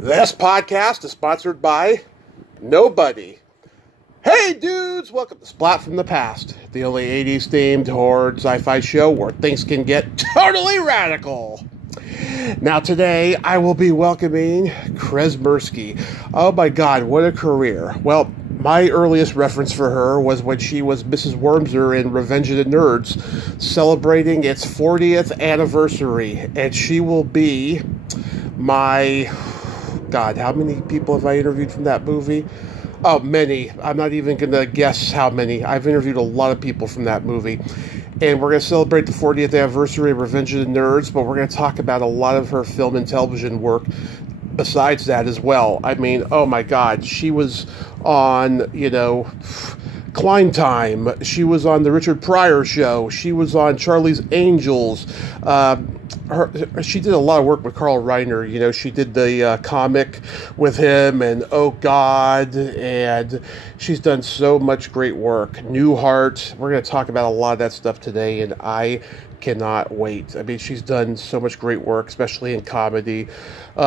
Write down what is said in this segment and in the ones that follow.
This podcast is sponsored by nobody. Hey dudes, welcome to Splat from the Past, the only 80s themed horror sci-fi show where things can get totally radical. Now today, I will be welcoming Kres Mersky. Oh my god, what a career. Well, my earliest reference for her was when she was Mrs. Wormser in Revenge of the Nerds, celebrating its 40th anniversary. And she will be my... God, how many people have I interviewed from that movie? Oh, many. I'm not even going to guess how many. I've interviewed a lot of people from that movie. And we're going to celebrate the 40th anniversary of Revenge of the Nerds, but we're going to talk about a lot of her film and television work besides that as well. I mean, oh my God, she was on, Klein Time. She was on the Richard Pryor Show. She was on Charlie's Angels. She did a lot of work with Carl Reiner. She did the comic with him, and oh God, and she's done so much great work. Newhart. We're going to talk about a lot of that stuff today, and I cannot wait. I mean, she's done so much great work, especially in comedy.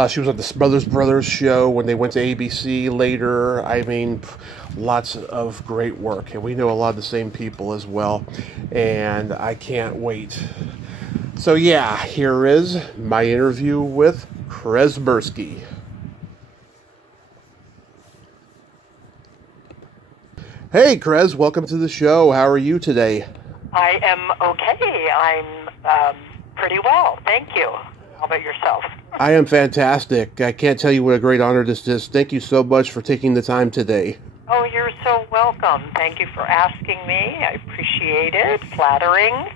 She was on the Smothers Brothers Show when they went to ABC later. I mean, lots of great work, and we know a lot of the same people as well, and I can't wait. So yeah, here is my interview with Kres Mersky. Hey Kres, welcome to the show. How are you today? I am okay. I'm pretty well, thank you. How about yourself? I am fantastic. I can't tell you what a great honor this is. Thank you so much for taking the time today. Oh, you're so welcome. Thank you for asking me. I appreciate it. Flattering.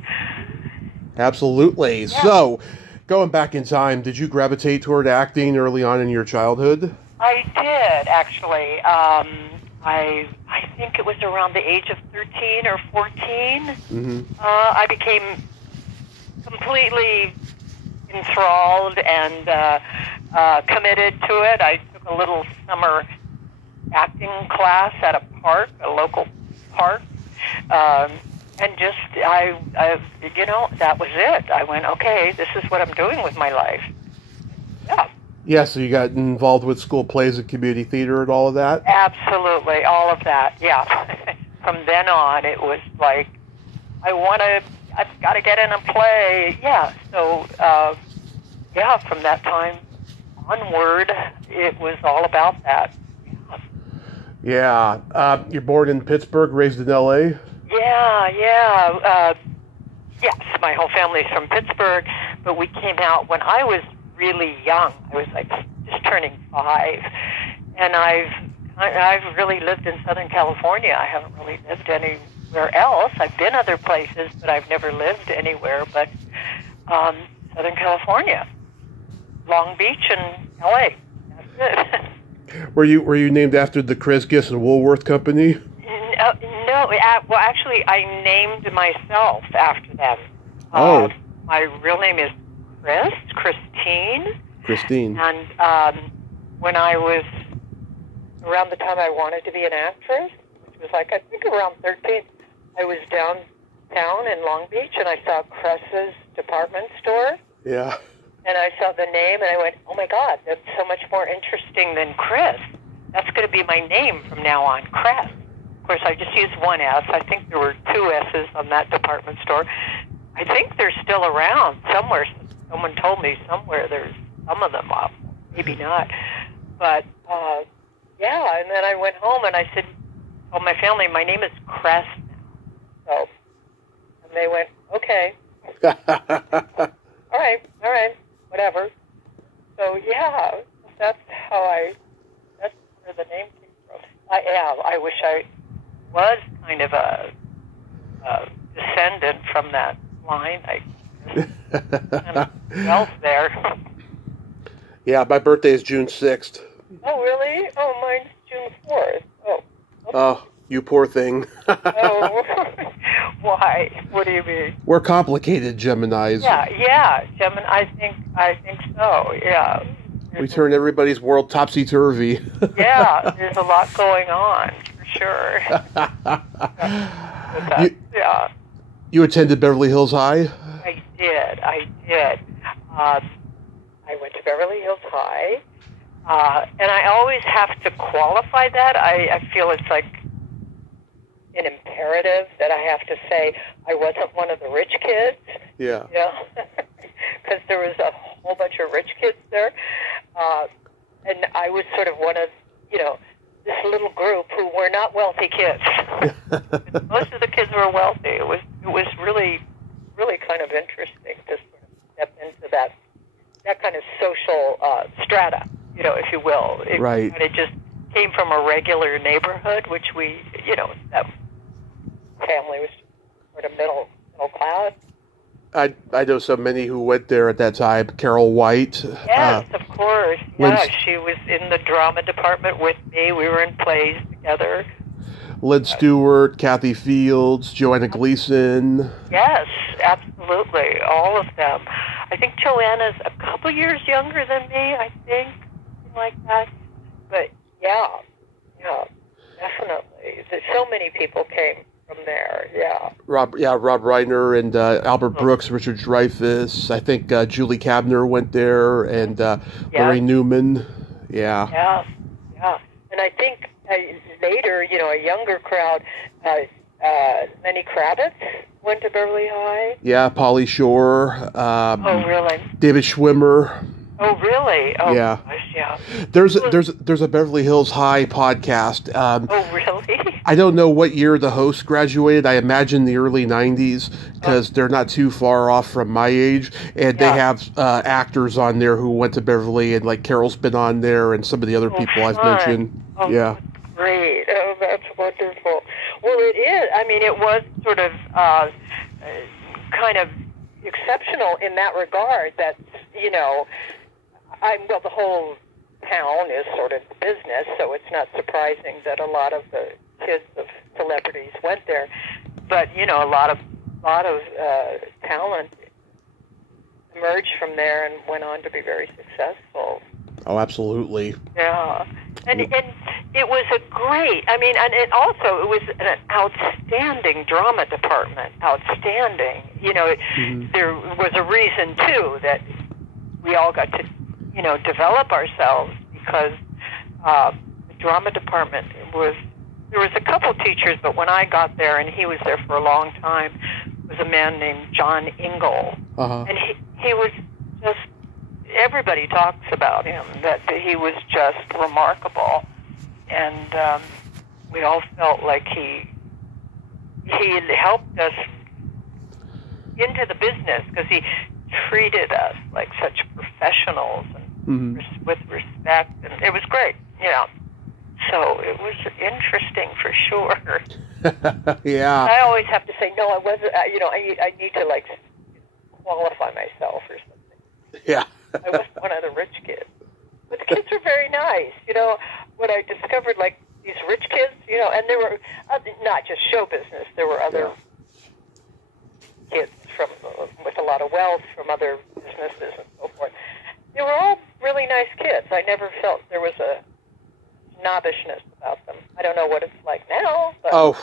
Absolutely. Yeah. So, going back in time, did you gravitate toward acting early on in your childhood? I did, actually. I think it was around the age of 13 or 14. Mm-hmm. I became completely enthralled and committed to it. I took a little summer acting class at a local park. And just, that was it. I went, okay, this is what I'm doing with my life. Yeah. Yeah, so you got involved with school plays and community theater and all of that? Absolutely, all of that, yeah. From then on, it was like, I've got to get in a play. Yeah, so, from that time onward, it was all about that. Yeah. You're born in Pittsburgh, raised in L.A.? Yeah. Yes, my whole family's from Pittsburgh, but we came out when I was really young. I was like just turning 5, and I've really lived in Southern California. I haven't really lived anywhere else. I've been other places, but I've never lived anywhere but Southern California, Long Beach, and LA. That's it. Were you named after the Kres and Woolworth Company? No, well, actually, I named myself after them. Oh. My real name is Christine. Christine. And when I was around the time I wanted to be an actress, which was like, I think around 13, I was downtown in Long Beach, and I saw Kres's department store. Yeah. And I saw the name, and I went, oh, my God, that's so much more interesting than Kres. That's going to be my name from now on, Kres. Of course, I just used one S. I think there were 2 S's on that department store. I think they're still around somewhere. Someone told me somewhere there's some of them up. Maybe not. But, and then I went home and I said, told my family, my name is Kres now. So, and they went, okay. All right, whatever. So, yeah, that's where the name came from. I wish I was kind of a descendant from that line. I kind of felt there. Yeah, my birthday is June 6th. Oh, really? Oh, mine's June 4th. Oh. Okay. Oh, you poor thing. Oh, why? What do you mean? We're complicated Geminis. Yeah, Gemini. I think so. Yeah. We turn everybody's world topsy-turvy. Yeah, there's a lot going on, for sure. Yeah. You attended Beverly Hills High? I did. I went to Beverly Hills High. And I always have to qualify that. I feel it's like an imperative that I have to say I wasn't one of the rich kids. Yeah. You know, because there was a whole bunch of rich kids there. And I was sort of one of, you know, this little group who were not wealthy kids. Most of the kids were wealthy. It was really, really kind of interesting to sort of step into that kind of social strata, you know, if you will. Right. And it just came from a regular neighborhood, which we, you know, that family was sort of middle class. I know so many who went there at that time. Carol White. Yes, of course. Yeah, she was in the drama department with me. We were in plays together. Lynn Stewart, Kathy Fields, Joanna Gleason. Yes, absolutely. All of them. I think Joanna's a couple years younger than me, I think. Something like that. But, yeah, definitely. So many people came from there, yeah. Rob Reiner and Albert Brooks, Richard Dreyfuss. I think Julie Kavner went there, and Larry Newman. Yeah. Yeah. And I think later, you know, a younger crowd, Lenny Kravitz went to Beverly High. Yeah, Pauly Shore. Oh, really? David Schwimmer. Oh, really? Oh, yeah. Gosh, yeah. There's a Beverly Hills High podcast. Oh, really? I don't know what year the host graduated. I imagine the early 90s, because they're not too far off from my age. And they have actors on there who went to Beverly, and like Carol's been on there, and some of the other people I've mentioned. Oh, yeah. Great. Oh, that's wonderful. Well, it is. I mean, it was sort of kind of exceptional in that regard that, you know, well, the whole town is sort of business, so it's not surprising that a lot of the kids of celebrities went there. But, you know, a lot of talent emerged from there and went on to be very successful. Oh, absolutely. Yeah. And it was a great, I mean, and it was an outstanding drama department. Outstanding. You know, there was a reason, too, that we all got to, you know, develop ourselves, because the drama department there was a couple teachers, but when I got there, and he was there for a long time, was a man named John Ingle. And he was just, everybody talks about him, that he was just remarkable. And we all felt like he helped us into the business, because he treated us like such professionals and with respect, and it was great, you know. So it was interesting for sure. Yeah. I always have to say, no, I wasn't, you know, I need to, like, qualify myself or something. Yeah. I wasn't one of the rich kids. But the kids were very nice, you know. When I discovered, like, these rich kids, you know, and there were not just show business, there were other kids with a lot of wealth from other businesses and so forth. They were all really nice kids. I never felt there was a snobbishness about them. I don't know what it's like now. But oh,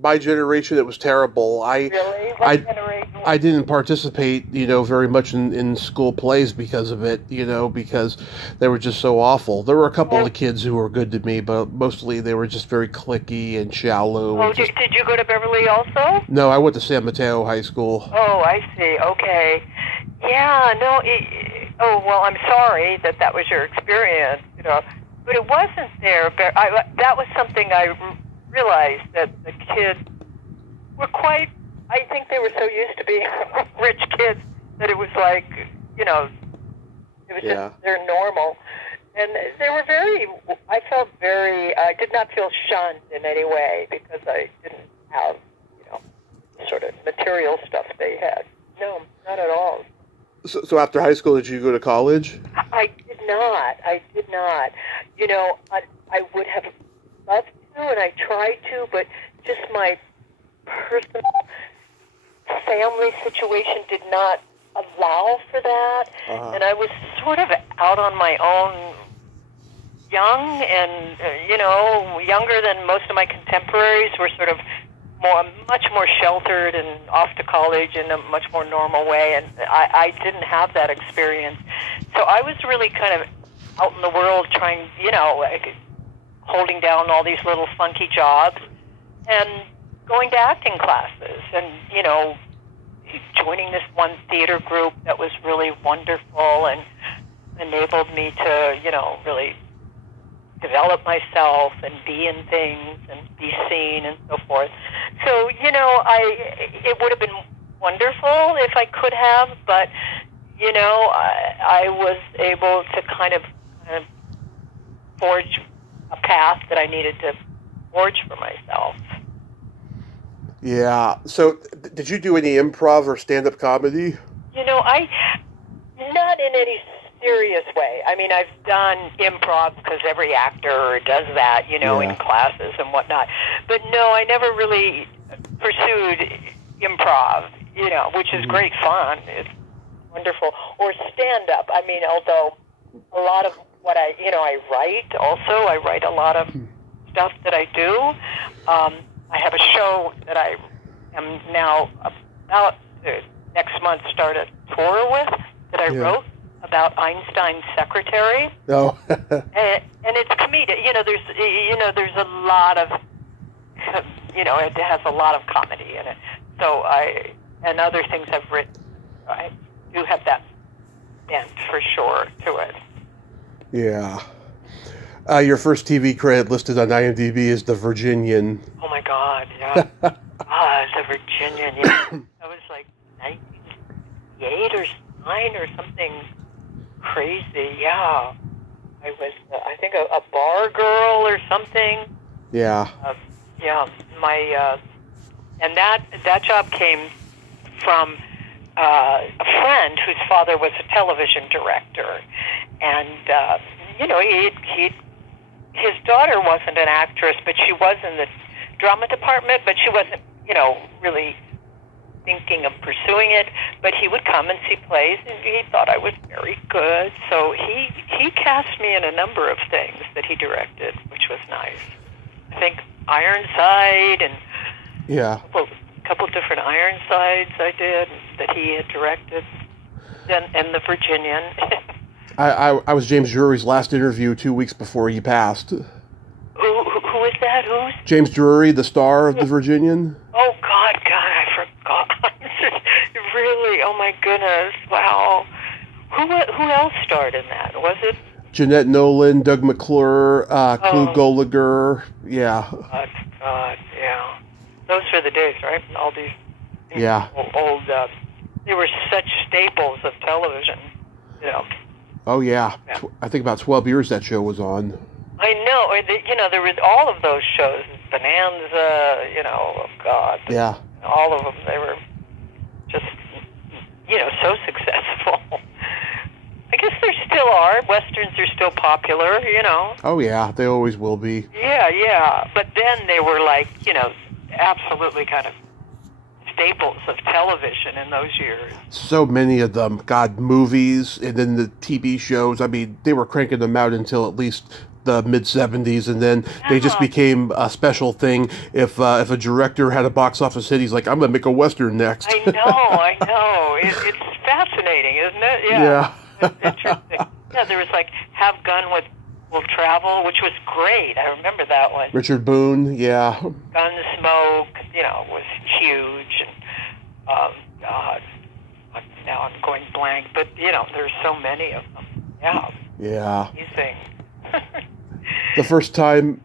my generation, it was terrible. Really? What generation? I didn't participate, you know, very much in school plays because of it, you know, because they were just so awful. There were a couple of kids who were good to me, but mostly they were just very cliquey and shallow. Oh, did you go to Beverly also? No, I went to San Mateo High School. Oh, I see. Okay. Yeah, no, oh, well, I'm sorry that was your experience, you know. But it wasn't there. That was something I realized, that the kids were quite, I think they were so used to being rich kids that it was like, you know, it was just, they're normal. And they were I felt I did not feel shunned in any way, because I didn't have, you know, sort of material stuff they had. No, not at all. So after high school, did you go to college? I did not. You know, I would have loved to, and I tried to, but just my personal family situation did not allow for that. And I was sort of out on my own, young, and, you know, younger than most of my contemporaries, were sort of much more sheltered and off to college in a much more normal way, and I didn't have that experience. So I was really kind of out in the world trying, like, holding down all these little funky jobs and going to acting classes and, joining this one theater group that was really wonderful and enabled me to, really develop myself and be in things and be seen and so forth. So, it would have been wonderful if I could have, but, I was able to kind of forge a path that I needed to forge for myself. Yeah. So, did you do any improv or stand-up comedy? Not in any serious way. I mean, I've done improv because every actor does that, in classes and whatnot. But no, I never really pursued improv, which is great fun. It's wonderful. Or stand-up. I mean, although a lot of what I write also. I write a lot of stuff that I do. I have a show that I am now about to next month start a tour with that I wrote about Einstein's secretary. Oh. and it's comedic. There's a lot of, it has a lot of comedy in it. So and other things I've written, I do have that bent for sure to it. Yeah. Your first TV credit listed on IMDb is The Virginian. Oh my God, yeah. The Virginian, yeah. That was like 1998 or 9 or something crazy, yeah. I was, I think, a bar girl or something. Yeah. And that job came from a friend whose father was a television director. And, his daughter wasn't an actress, but she was in the drama department, but she wasn't, really thinking of pursuing it. But he would come and see plays, and he thought I was very good. So he cast me in a number of things that he directed, which was nice. I think Ironside and a couple different Ironsides I did that he had directed, and The Virginian. I was James Drury's last interview 2 weeks before he passed. Who is that? Who's? James Drury, the star of The Virginian. Oh, God, I forgot. Really? Oh, my goodness. Wow. Who else starred in that? Was it? Jeanette Nolan, Doug McClure, Clu Gallagher. Yeah. God, yeah. Those were the days, right? All these old, they were such staples of television, Oh, yeah. I think about 12 years that show was on. I know. There was all of those shows. Bonanza, oh, God. Yeah. All of them. They were just, so successful. I guess there still are. Westerns are still popular, Oh, yeah. They always will be. Yeah. But then they were like, absolutely kind of staples of television in those years. So many of them. God, movies and then the TV shows. I mean, they were cranking them out until at least the mid-'70s, and then they just became a special thing. If a director had a box office hit, he's like, I'm going to make a Western next. I know. It's fascinating, isn't it? Yeah. It's interesting. Yeah, there was like Have Gun Will Travel, which was great. I remember that one. Richard Boone, yeah. Gunsmoke, was huge. And, God, now I'm going blank. But, there's so many of them. Yeah. Yeah. Amazing. The first time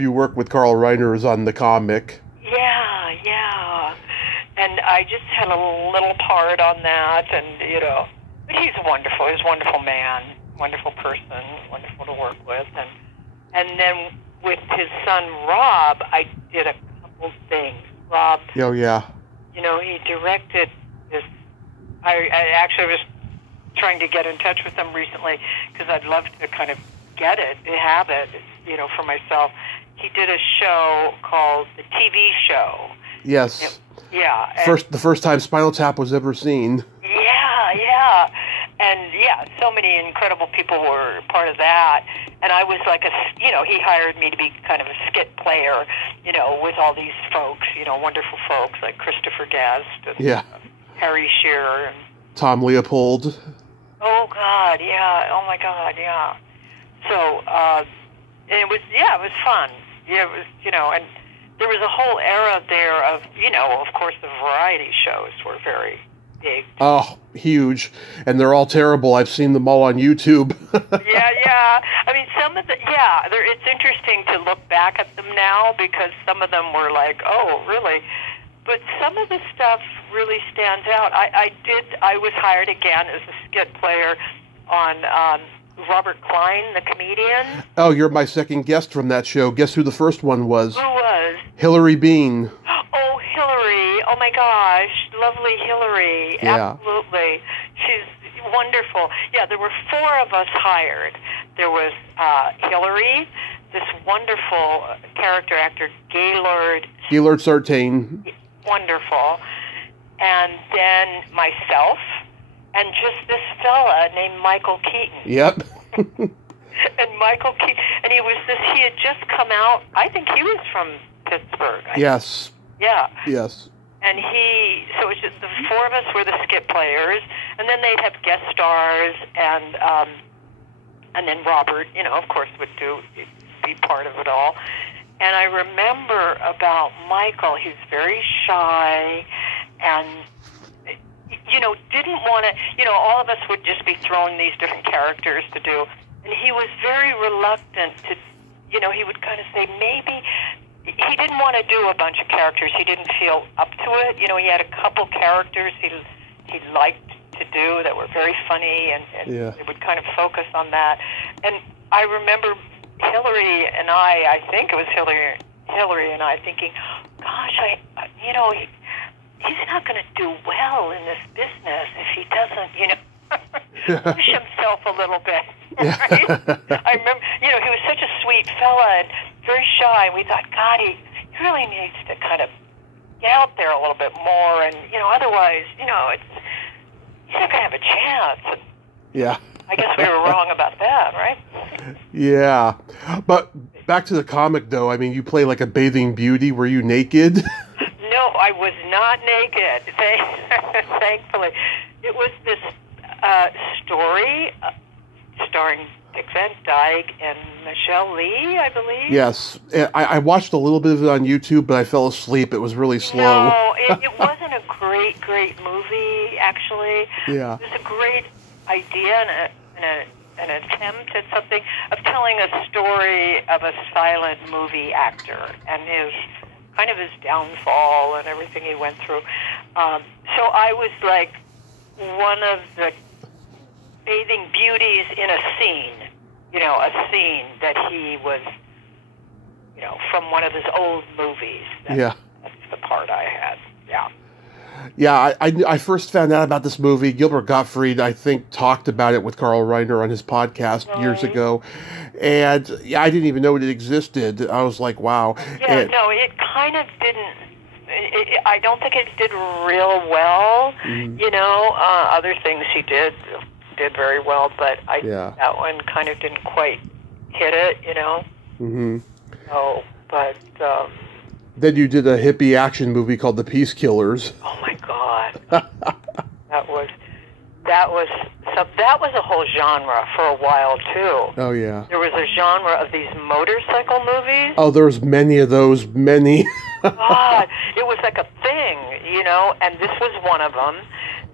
you worked with Carl Reiner is on the comic. Yeah. And I just had a little part on that, and, but he's wonderful. He's a wonderful man. Wonderful person, wonderful to work with, and then with his son Rob, I did a couple things. Rob, oh yeah, he directed this. I actually was trying to get in touch with him recently because I'd love to kind of have it, for myself. He did a show called The TV Show. Yes. Yeah. The first time Spinal Tap was ever seen. Yeah. And, so many incredible people were part of that. And I was like he hired me to be kind of a skit player, with all these folks, wonderful folks like Christopher Guest and Harry Shearer. And Tom Leopold. oh, God, yeah. Oh, my God, yeah. So, and it was fun. Yeah, it was, and there was a whole era there of, of course, the variety shows were very big. Oh, huge. And they're all terrible. I've seen them all on YouTube. Yeah. I mean, some of it's interesting to look back at them now because some of them were like, oh, really? But some of the stuff really stands out. I was hired again as a skit player on Robert Klein, the comedian. Oh, you're my second guest from that show. Guess who the first one was? Who was? Hillary Bean. Oh, Hillary. Oh, my gosh. Lovely Hillary. Yeah. Absolutely. She's wonderful. Yeah, there were 4 of us hired. There was Hillary, this wonderful character actor, Gaylord Sartain. Wonderful. And then myself, and just this fella named Michael Keaton. Yep. And Michael Keaton, and he had just come out, I think he was from Pittsburgh. Yes. Yeah. Yes. And so it was just the 4 of us were the skit players, and then they'd have guest stars, and then Robert, of course, would be part of it all. And I remember about Michael, he was very shy, and didn't want to, all of us would just be thrown these different characters to do. And he was very reluctant to, he would kind of say maybe, he didn't want to do a bunch of characters. He didn't feel up to it. He had a couple characters he liked to do that were very funny, and it would kind of focus on that. And I remember Hillary and I think it was Hillary and I thinking, gosh, he's not going to do well in this business if he doesn't, push himself a little bit, right? I remember, he was such a sweet fella and very shy, and we thought, God, he really needs to kind of get out there a little bit more, and, otherwise, he's not going to have a chance. And yeah. I guess we were wrong about that, right? Yeah. But back to the comic, though. I mean, you play like a bathing beauty. Were you naked? No, I was not naked, thankfully. It was this story starring Dick Van Dyke and Michelle Lee, I believe. Yes. I watched a little bit of it on YouTube, but I fell asleep. It was really slow. No, it wasn't a great movie, actually. Yeah. It was a great idea and an attempt at something of telling a story of a silent movie actor and his downfall and everything he went through. So I was like one of the bathing beauties in a scene, a scene that he was, from one of his old movies. That's the part I had. Yeah. Yeah, I first found out about this movie. Gilbert Gottfried, I think, talked about it with Carl Reiner on his podcast years ago. And I didn't even know it existed. I was like, wow. Yeah, no, it kind of didn't. I don't think it did real well. Other things he did very well, but that one kind of didn't quite hit it, Mm-hmm. So, but... Then you did a hippie action movie called The Peace Killers. Oh my God, that was a whole genre for a while too. Oh yeah, there was a genre of these motorcycle movies. Oh, there's many of those, many. God, it was like a thing, and this was one of them.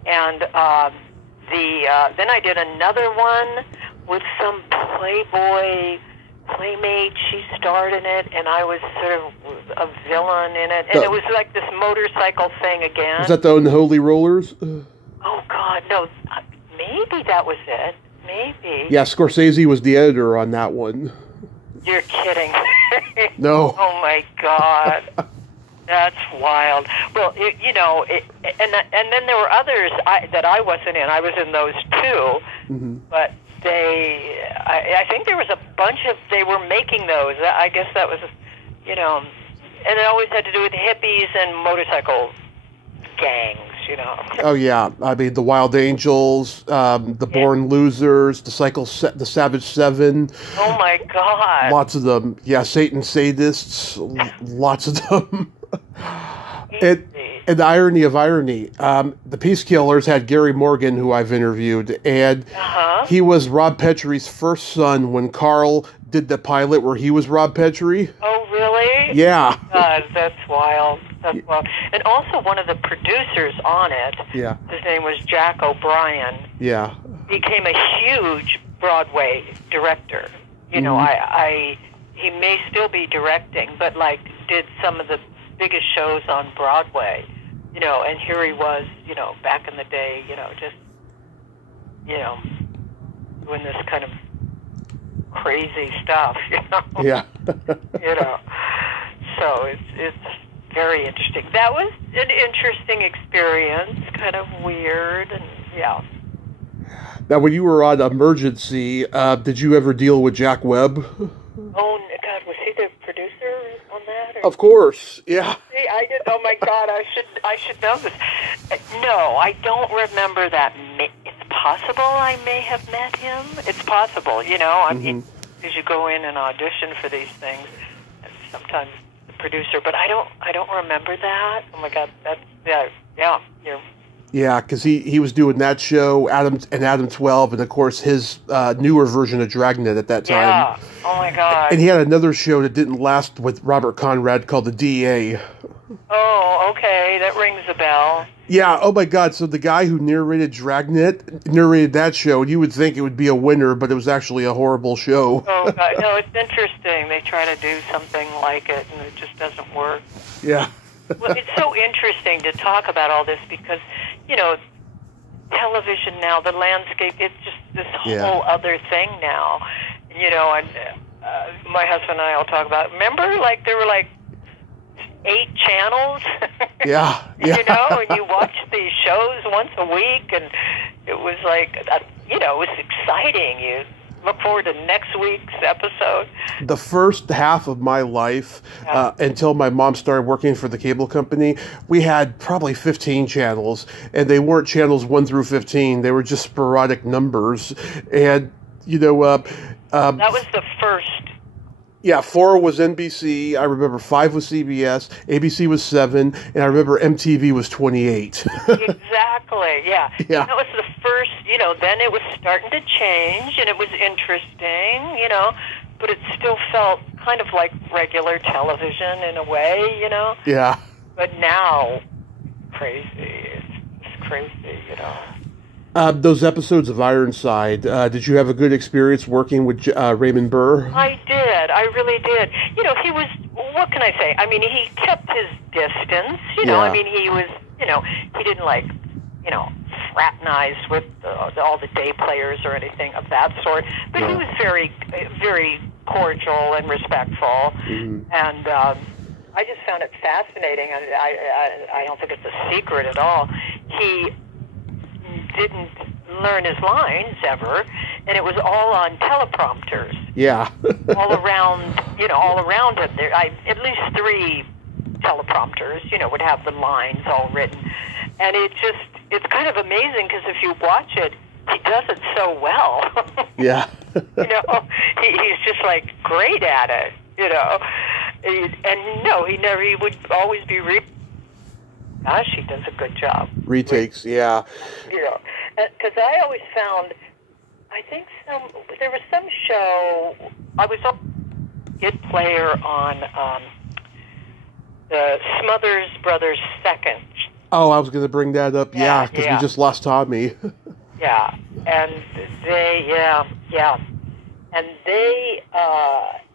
And then I did another one with some Playmate, she starred in it, and I was sort of a villain in it. And it was like this motorcycle thing again. Was that the Unholy Rollers? Oh, God, no. Maybe that was it. Maybe. Yeah, Scorsese was the editor on that one. You're kidding. No. Oh, my God. That's wild. Well, and then there were others that I wasn't in. I was in those too, but I think there was a bunch of, they were making those. I guess that was, and it always had to do with hippies and motorcycle gangs, Oh yeah, I mean the Wild Angels, the Born Losers, the Savage Seven. Oh my God. Lots of them. Yeah, Satan Sadists. Lots of them. And the irony of irony, the Peace Killers had Gary Morgan, who I've interviewed, and he was Rob Petrie's first son when Carl did the pilot where he was Rob Petrie. Oh, really? Yeah. God, that's wild. That's wild. And also one of the producers on it, his name was Jack O'Brien, became a huge Broadway director. You know, he may still be directing, but like did some of the biggest shows on Broadway, you know, and here he was, you know, back in the day, you know, just, you know, doing this kind of crazy stuff, you know. Yeah. You know. So it's very interesting. That was an interesting experience, kind of weird, and yeah. Now, when you were on Emergency, did you ever deal with Jack Webb? Oh, God, was he the producer on that? Or? Of course, yeah. See, I did. Oh my God, I should know this. No, I don't remember that. It's possible I may have met him. It's possible, you know. I mean, because you go in and audition for these things, and sometimes the producer. But I don't remember that. Oh my God, that's yeah. Yeah, because he was doing that show, Adam 12, and of course his newer version of Dragnet at that time. Yeah. Oh my God. And he had another show that didn't last with Robert Conrad called The DA. Oh, okay, that rings a bell. Yeah. Oh my God. So the guy who narrated Dragnet narrated that show, and you would think it would be a winner, but it was actually a horrible show. Oh God, no, it's interesting. They try to do something like it, and it just doesn't work. Yeah. Well, it's so interesting to talk about all this because, you know, television now, the landscape, it's just this whole other thing now. You know, and my husband and I will talk about, remember, like, there were, like, 8 channels? Yeah. You know, and you watch these shows once a week, and it was like, you know, it was exciting. You look forward to next week's episode. The first half of my life, until my mom started working for the cable company, we had probably 15 channels, and they weren't channels 1 through 15. They were just sporadic numbers. And, you know... that was the first... Yeah, 4 was NBC. I remember 5 was CBS. ABC was 7. And I remember MTV was 28. Exactly, yeah. Yeah. That was the first, you know, then it was starting to change, and it was interesting, you know, but it still felt kind of like regular television in a way, you know? Yeah. But now, crazy. It's crazy, you know. Those episodes of Ironside, did you have a good experience working with Raymond Burr? I did. I really did. You know, he was, what can I say? I mean, he kept his distance, you know. I mean, he was, you know, he didn't, like, you know, fraternize with all the day players or anything of that sort. But he was very, very cordial and respectful. And I just found it fascinating. I don't think it's a secret at all. He didn't learn his lines ever, and it was all on teleprompters. Yeah. all around him. There, at least 3 teleprompters, you know, would have the lines all written. And it's kind of amazing because if you watch it, he does it so well. Yeah. You know, he's just like great at it, you know. And no, he would always be gosh, he does a good job. Retakes, yeah. You know, because I always found, I think there was some show, I was a hit player on the Smothers Brothers Second. Oh, I was going to bring that up, because we just lost Tommy. Yeah, and and they,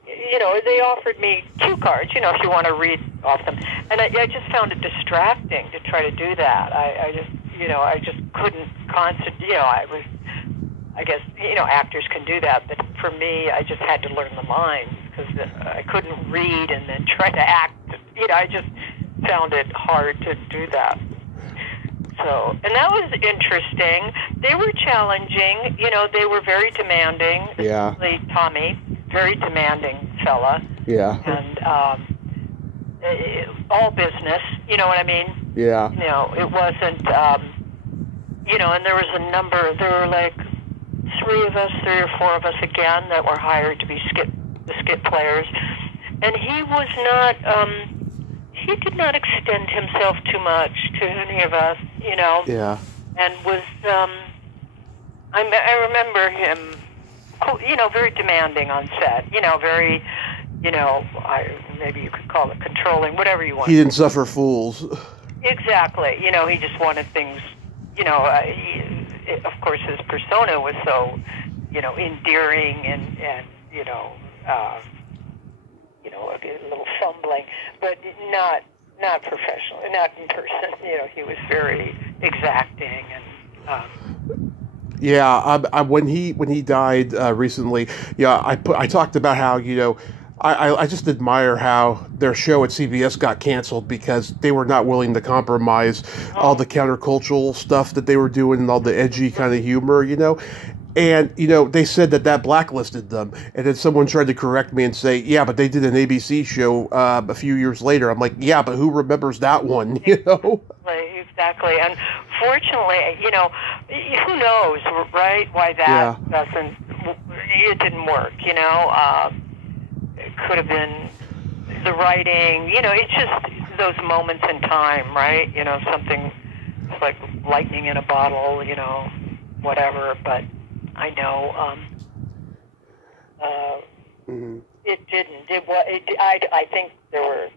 you know, they offered me cue cards, you know, if you want to read off them. And I just found it distracting to try to do that. I just couldn't concentrate, you know, I guess, you know, actors can do that, but for me, I just had to learn the lines because I couldn't read and then try to act. You know, I just found it hard to do that. So, and that was interesting. They were challenging, you know, they were very demanding. Yeah. Especially Tommy, very demanding fella. Yeah. And all business, you know what I mean? Yeah. You know, it wasn't, you know, and there were like 3 or 4 of us again that were hired to be the skit players. And he was not, he did not extend himself too much to any of us, you know. Yeah. And was, I remember him, you know, very demanding on set, you know, very, you know, maybe you could call it controlling, whatever you want. He didn't suffer fools. Exactly. You know, he just wanted things, you know, of course his persona was so, you know, endearing and you know, a little fumbling, but not professionally, not in person. You know, he was very exacting and. Yeah, when he died recently, yeah, I talked about how, you know, I just admire how their show at CBS got canceled because they were not willing to compromise all the countercultural stuff that they were doing and all the edgy kind of humor, you know. And, you know, they said that blacklisted them. And then someone tried to correct me and say, yeah, but they did an ABC show a few years later. I'm like, yeah, but who remembers that one, you know? Exactly. And fortunately, you know, who knows, right, why that it didn't work, you know? It could have been the writing, you know, it's just those moments in time, right? You know, something like lightning in a bottle, you know, whatever, but I know it didn't. I think there were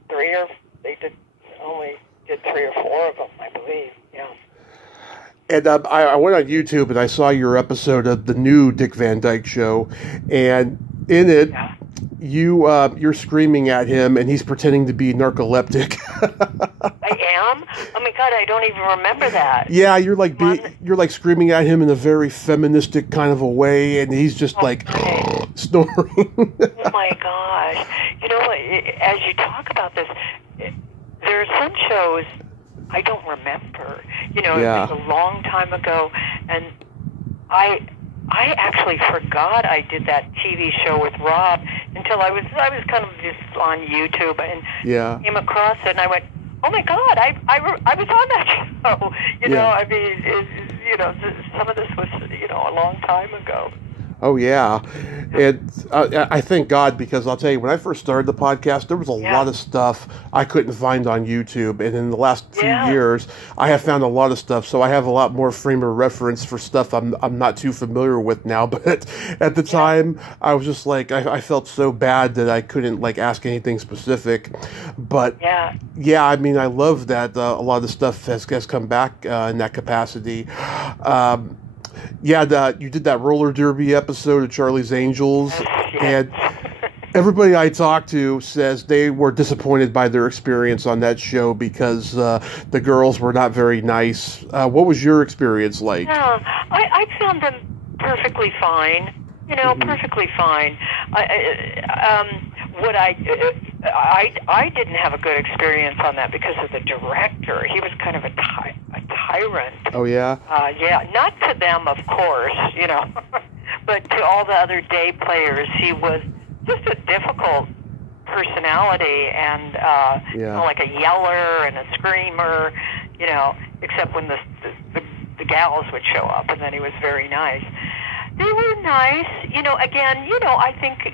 only did 3 or 4 of them, I believe, yeah. And I went on YouTube and I saw your episode of the new Dick Van Dyke Show, and in it, you're screaming at him, and he's pretending to be narcoleptic. I am? Oh my God, I don't even remember that. Yeah, you're like screaming at him in a very feministic kind of a way, and he's just snoring. Oh my gosh! You know what? As you talk about this, there are some shows I don't remember. You know, it was a long time ago, and I actually forgot I did that TV show with Rob until I was kind of just on YouTube and came across it, and I went, oh my God, I was on that show. You know, I mean, you know, some of this was, you know, a long time ago. Oh, yeah. And I thank God, because I'll tell you, when I first started the podcast, there was a lot of stuff I couldn't find on YouTube. And in the last few years, I have found a lot of stuff. So I have a lot more frame of reference for stuff I'm not too familiar with now. But at the time, I was just like, I felt so bad that I couldn't, like, ask anything specific. But, yeah, I mean, I love that a lot of the stuff has come back in that capacity. Yeah, you did that roller derby episode of Charlie's Angels, and everybody I talked to says they were disappointed by their experience on that show because the girls were not very nice. What was your experience like? I found them perfectly fine. You know, perfectly fine. I didn't have a good experience on that because of the director. He was kind of a tyrant. Oh, yeah? Yeah, not to them, of course, you know, but to all the other day players. He was just a difficult personality and, you know, like a yeller and a screamer, you know, except when the gals would show up, and then he was very nice. They were nice, you know, again, you know, I think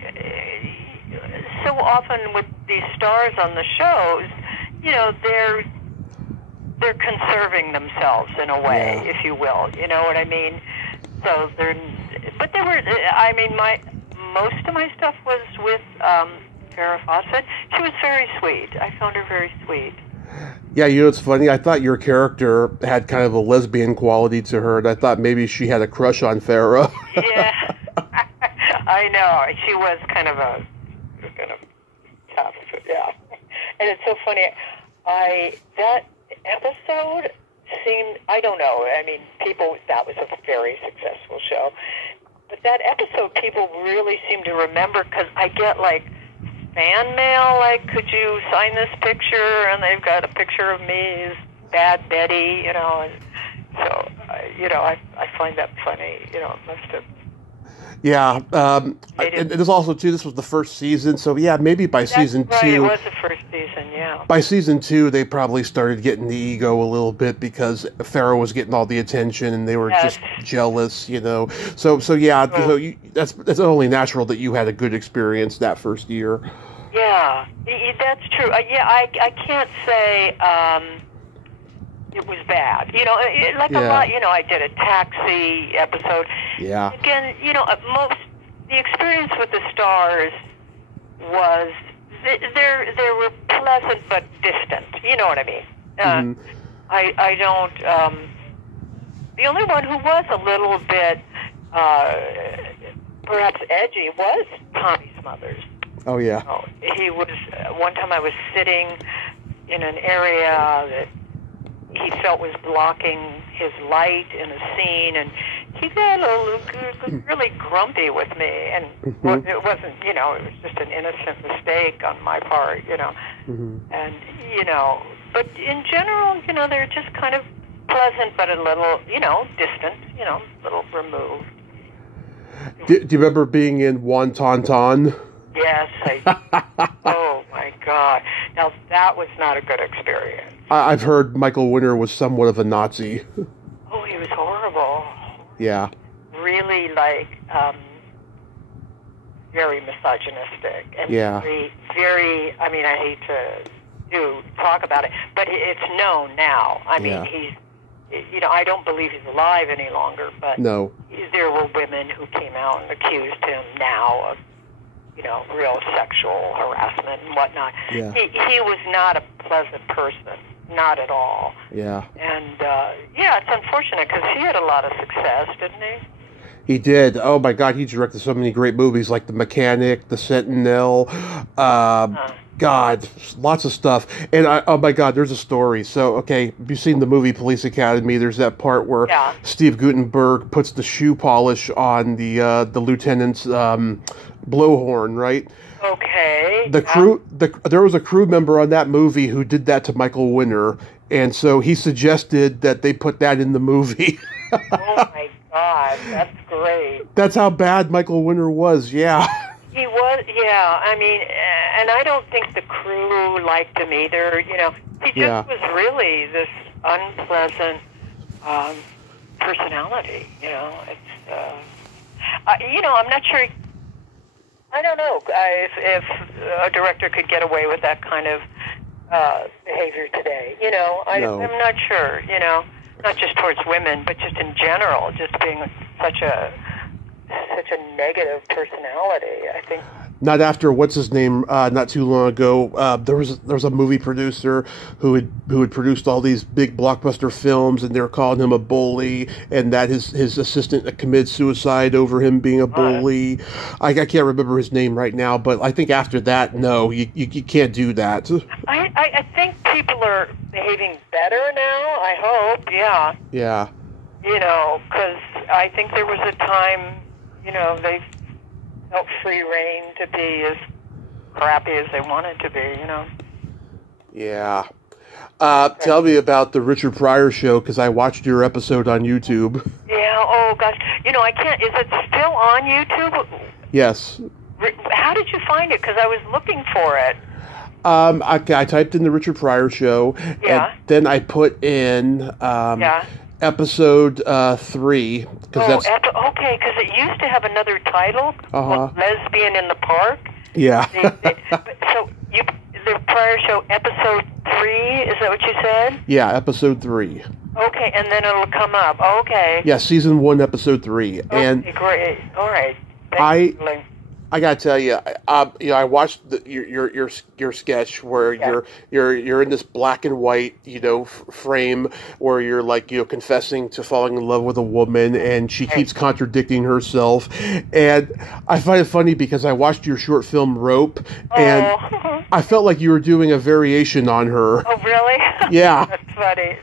so often with these stars on the shows, you know, they're conserving themselves in a way, if you will, you know what I mean? So but they were, I mean, most of my stuff was with Farrah Fawcett. She was very sweet. I found her very sweet. Yeah, you know, it's funny. I thought your character had kind of a lesbian quality to her, and I thought maybe she had a crush on Farrah. Yeah, I know. She was kind of tough, yeah. And it's so funny. That episode seemed, I don't know, I mean, that was a very successful show. But that episode, people really seem to remember, because I get, like, fan mail, like, could you sign this picture? And they've got a picture of me as Bad Betty, you know. And so, you know, I find that funny, you know, it must have. Yeah, it is also, too, this was the first season, so yeah, maybe by season 2... Right, it was the first season, yeah. By season 2, they probably started getting the ego a little bit because Farrah was getting all the attention and they were just jealous, you know. So yeah, that's only natural that you had a good experience that first year. Yeah, that's true. Yeah, I can't say it was bad. You know, like a lot. You know, I did a Taxi episode. Yeah. Again, you know, the experience with the stars was they were pleasant but distant. You know what I mean? I don't. The only one who was a little bit perhaps edgy was Tommy Smothers. Oh, yeah. He was, one time I was sitting in an area that he felt was blocking his light in a scene, and he got really grumpy with me, and it wasn't, you know, it was just an innocent mistake on my part, you know. And, you know, but in general, you know, they're just kind of pleasant, but a little, you know, distant, you know, a little removed. Do you remember being in Wonton Ton? Yes, oh my God. Now that was not a good experience. I've heard Michael Winner was somewhat of a Nazi. Oh, he was horrible. Yeah. Really, like, very misogynistic. And very, I mean, I hate to talk about it, but it's known now. I mean, he's, you know, I don't believe he's alive any longer, but there were women who came out and accused him now of, you know, real sexual harassment and whatnot. Yeah. He was not a pleasant person, not at all. Yeah. And, yeah, it's unfortunate because he had a lot of success, didn't he? He did. Oh, my God, he directed so many great movies like The Mechanic, The Sentinel, God, lots of stuff. And, oh, my God, there's a story. So, okay, you've seen the movie Police Academy. There's that part where Steve Guttenberg puts the shoe polish on the lieutenant's blowhorn, right? Okay. The crew, there was a crew member on that movie who did that to Michael Winner, and so he suggested that they put that in the movie. Oh, my God, that's great. That's how bad Michael Winner was, yeah. He was, yeah. I mean, and I don't think the crew liked him either. You know, he just was really this unpleasant personality. You know, it's you know, I'm not sure. I don't know if a director could get away with that kind of behavior today. You know, I'm not sure. You know, not just towards women, but just in general, just being such a negative personality. I think not after what's his name not too long ago there was a movie producer who had produced all these big blockbuster films, and they were calling him a bully, and that his assistant committed suicide over him being a bully. I can't remember his name right now, but I think after that, no, you can't do that. I think people are behaving better now. I hope, yeah. You know, because I think there was a time, you know, they felt free reign to be as crappy as they wanted to be, you know. Yeah. Tell me about the Richard Pryor Show, because I watched your episode on YouTube. Yeah, oh gosh. You know, I can't, is it still on YouTube? Yes. How did you find it? Because I was looking for it. I typed in the Richard Pryor Show, and then I put in episode 3. Okay, because it used to have another title, called Lesbian in the Park. Yeah. So the Pryor Show episode 3, is that what you said? Yeah, episode 3. Okay, and then it'll come up. Okay. Yeah, season 1, episode 3. Okay, and great. All right. I gotta tell you, you know, I watched your sketch where you're in this black and white, you know, frame where you're like, you know, confessing to falling in love with a woman, and she keeps contradicting herself, and I find it funny because I watched your short film Rope, and I felt like you were doing a variation on her. Oh, really? Yeah. That's funny.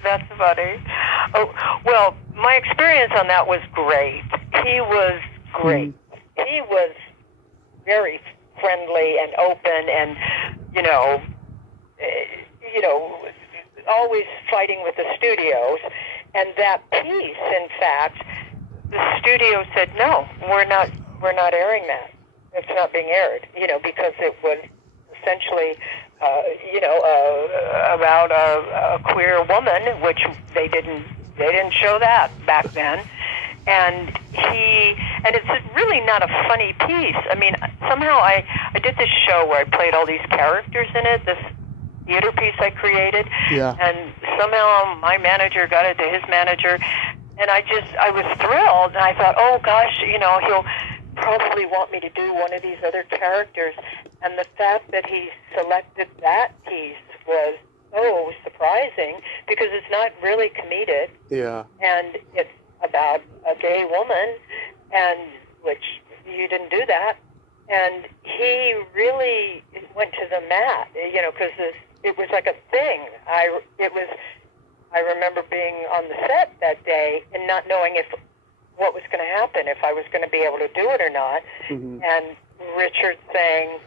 Oh, well, my experience on that was great. He was great. He was very friendly and open, and you know, always fighting with the studios. And that piece, in fact, the studio said, no, we're not airing that. It's not being aired, you know, because it was essentially, about a queer woman, which they didn't show that back then. and it's really not a funny piece. I mean, somehow I did this show where I played all these characters in it, this theater piece I created, and somehow my manager got it to his manager, and I was thrilled, and I thought, oh gosh, he'll probably want me to do one of these other characters, and the fact that he selected that piece was so surprising, because it's not really comedic, and it's about a gay woman, and which you didn't do that, and he really went to the mat, because it was like a thing. I remember being on the set that day and not knowing what was going to happen, if I was going to be able to do it or not, and Richard saying,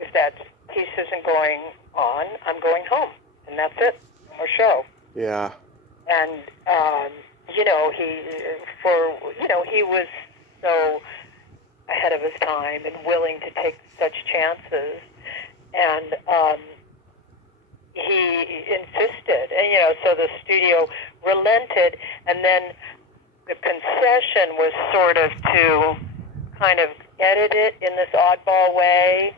if that piece isn't going on, I'm going home, and that's it, or show. Yeah. And he was so ahead of his time and willing to take such chances, and he insisted, and so the studio relented, and then the concession was sort of to kind of edit it in this oddball way,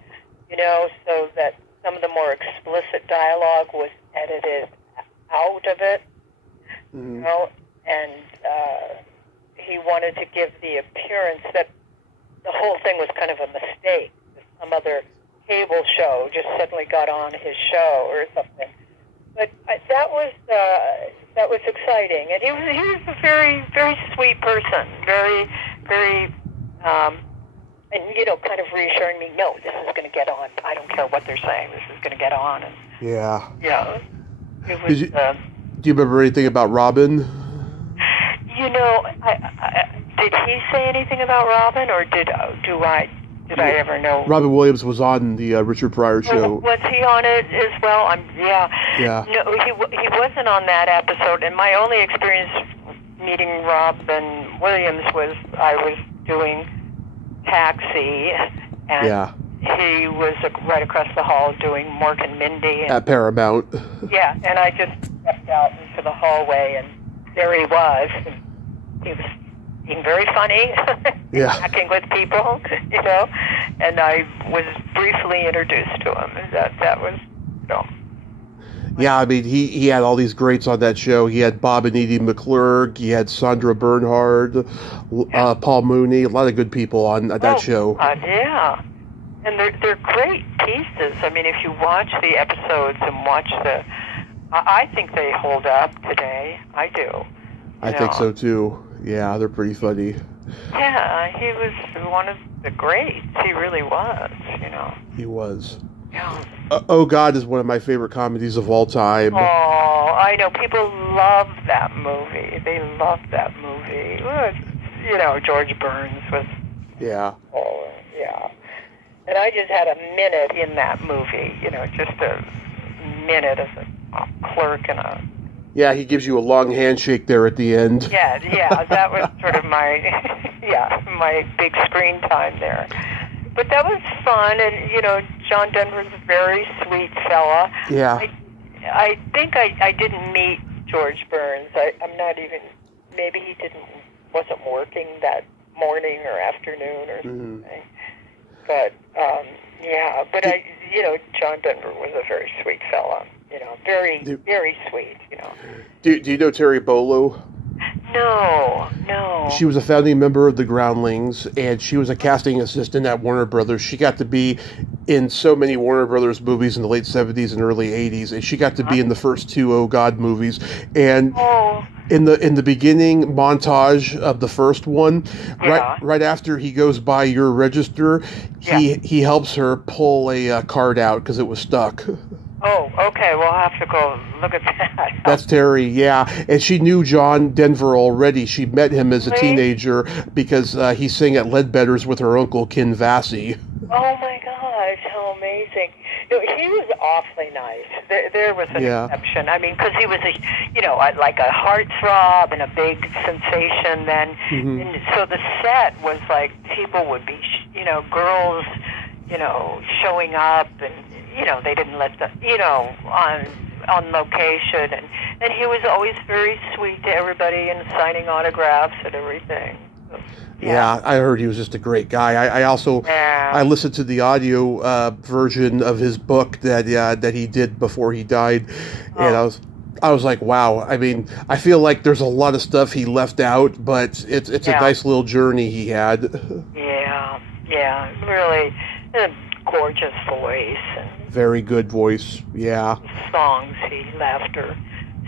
so that some of the more explicit dialogue was edited out of it, and he wanted to give the appearance that the whole thing was kind of a mistake. Some other cable show just suddenly got on his show or something. But that was exciting, and he was a very, very sweet person, very, very, and kind of reassuring me. No, this is going to get on. I don't care what they're saying. This is going to get on. And yeah. It was. Do you remember anything about Robin? Did he say anything about Robin, or did I ever know? Robin Williams was on the Richard Pryor Show. Was he on it as well? Yeah. No, he wasn't on that episode. And my only experience meeting Robin Williams was I was doing Taxi, and he was right across the hall doing Mork and Mindy. At Paramount. Yeah, and I just stepped out into the hallway, and there he was. And he was being very funny, acting with people, and I was briefly introduced to him. That was, Yeah, I mean, he had all these greats on that show. He had Bob and Edie McClurg. He had Sandra Bernhard, Paul Mooney, a lot of good people on that show. Yeah, and they're great pieces. I mean, if you watch the episodes and watch I think they hold up today. I do. I think so too. Yeah, they're pretty funny. Yeah, he was one of the greats. He really was, He was. Yeah. Oh God is one of my favorite comedies of all time. Oh, I know. People love that movie. They love that movie. George Burns was... Yeah. Oh, yeah. And I just had a minute in that movie, just a minute as a clerk in a... Yeah, he gives you a long handshake there at the end. Yeah, that was sort of my, my big screen time there. But that was fun, and, John Denver's a very sweet fella. Yeah. I think I didn't meet George Burns. I'm not even, maybe he wasn't working that morning or afternoon or something. But, but John Denver was a very sweet fella. Very, very sweet, Do you know Terry Bolo? No. She was a founding member of the Groundlings, and she was a casting assistant at Warner Brothers. She got to be in so many Warner Brothers movies in the late 70s and early 80s, and she got to be in the first two Oh God movies. And in the beginning montage of the first one, right after he goes by your register, he helps her pull a card out because it was stuck. Oh, okay. We'll have to go look at that. That's Terry, yeah. And she knew John Denver already. She met him as a teenager because he sang at Ledbetter's with her uncle, Ken Vassy. Oh, my gosh. How amazing. He was awfully nice. There was an exception. I mean, because he was like a heartthrob and a big sensation then. And so the set was like people would be, girls, showing up and, they didn't let them, on location, and And he was always very sweet to everybody and signing autographs and everything. So, yeah, I heard he was just a great guy. I also I listened to the audio version of his book that he did before he died, and I was like, wow. I mean, I feel like there's a lot of stuff he left out, but it's a nice little journey he had. Yeah, really, a gorgeous voice. And very good voice. Yeah. The songs he left are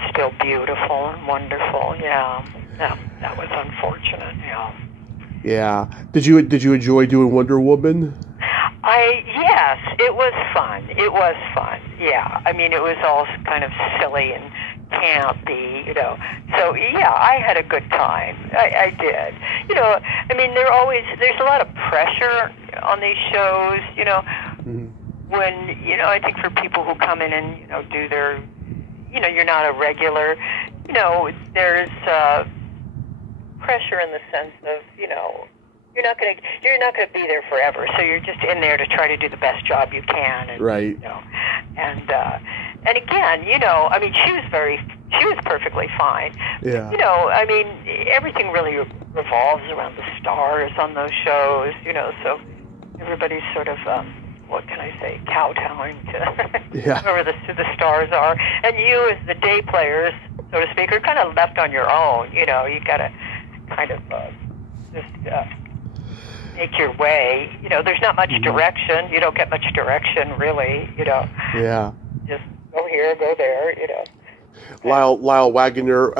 still beautiful and wonderful. Yeah, that was unfortunate. Yeah. Yeah. Did you enjoy doing Wonder Woman? Yes, it was fun. It was fun. Yeah. I mean, it was all kind of silly and campy, you know. So yeah, I had a good time. I did. You know, I mean, there's a lot of pressure on these shows, you know. Mm-hmm. When, you know, I think for people who come in and, you know, do their, you know, you're not a regular, you know, there's pressure in the sense of, you know, you're not gonna be there forever, so you're just in there to try to do the best job you can. And, right. You know, and again, you know, I mean, she was perfectly fine. Yeah. You know, I mean, everything really revolves around the stars on those shows. You know, so everybody's sort of, what can I say, kowtowing to whoever the stars are, and you as the day players, so to speak, are kind of left on your own. You know, you got to kind of just make your way. You know, there's not much direction. You don't get much direction, really. You know. Yeah. Just go here, go there. You know. Lyle Waggoner,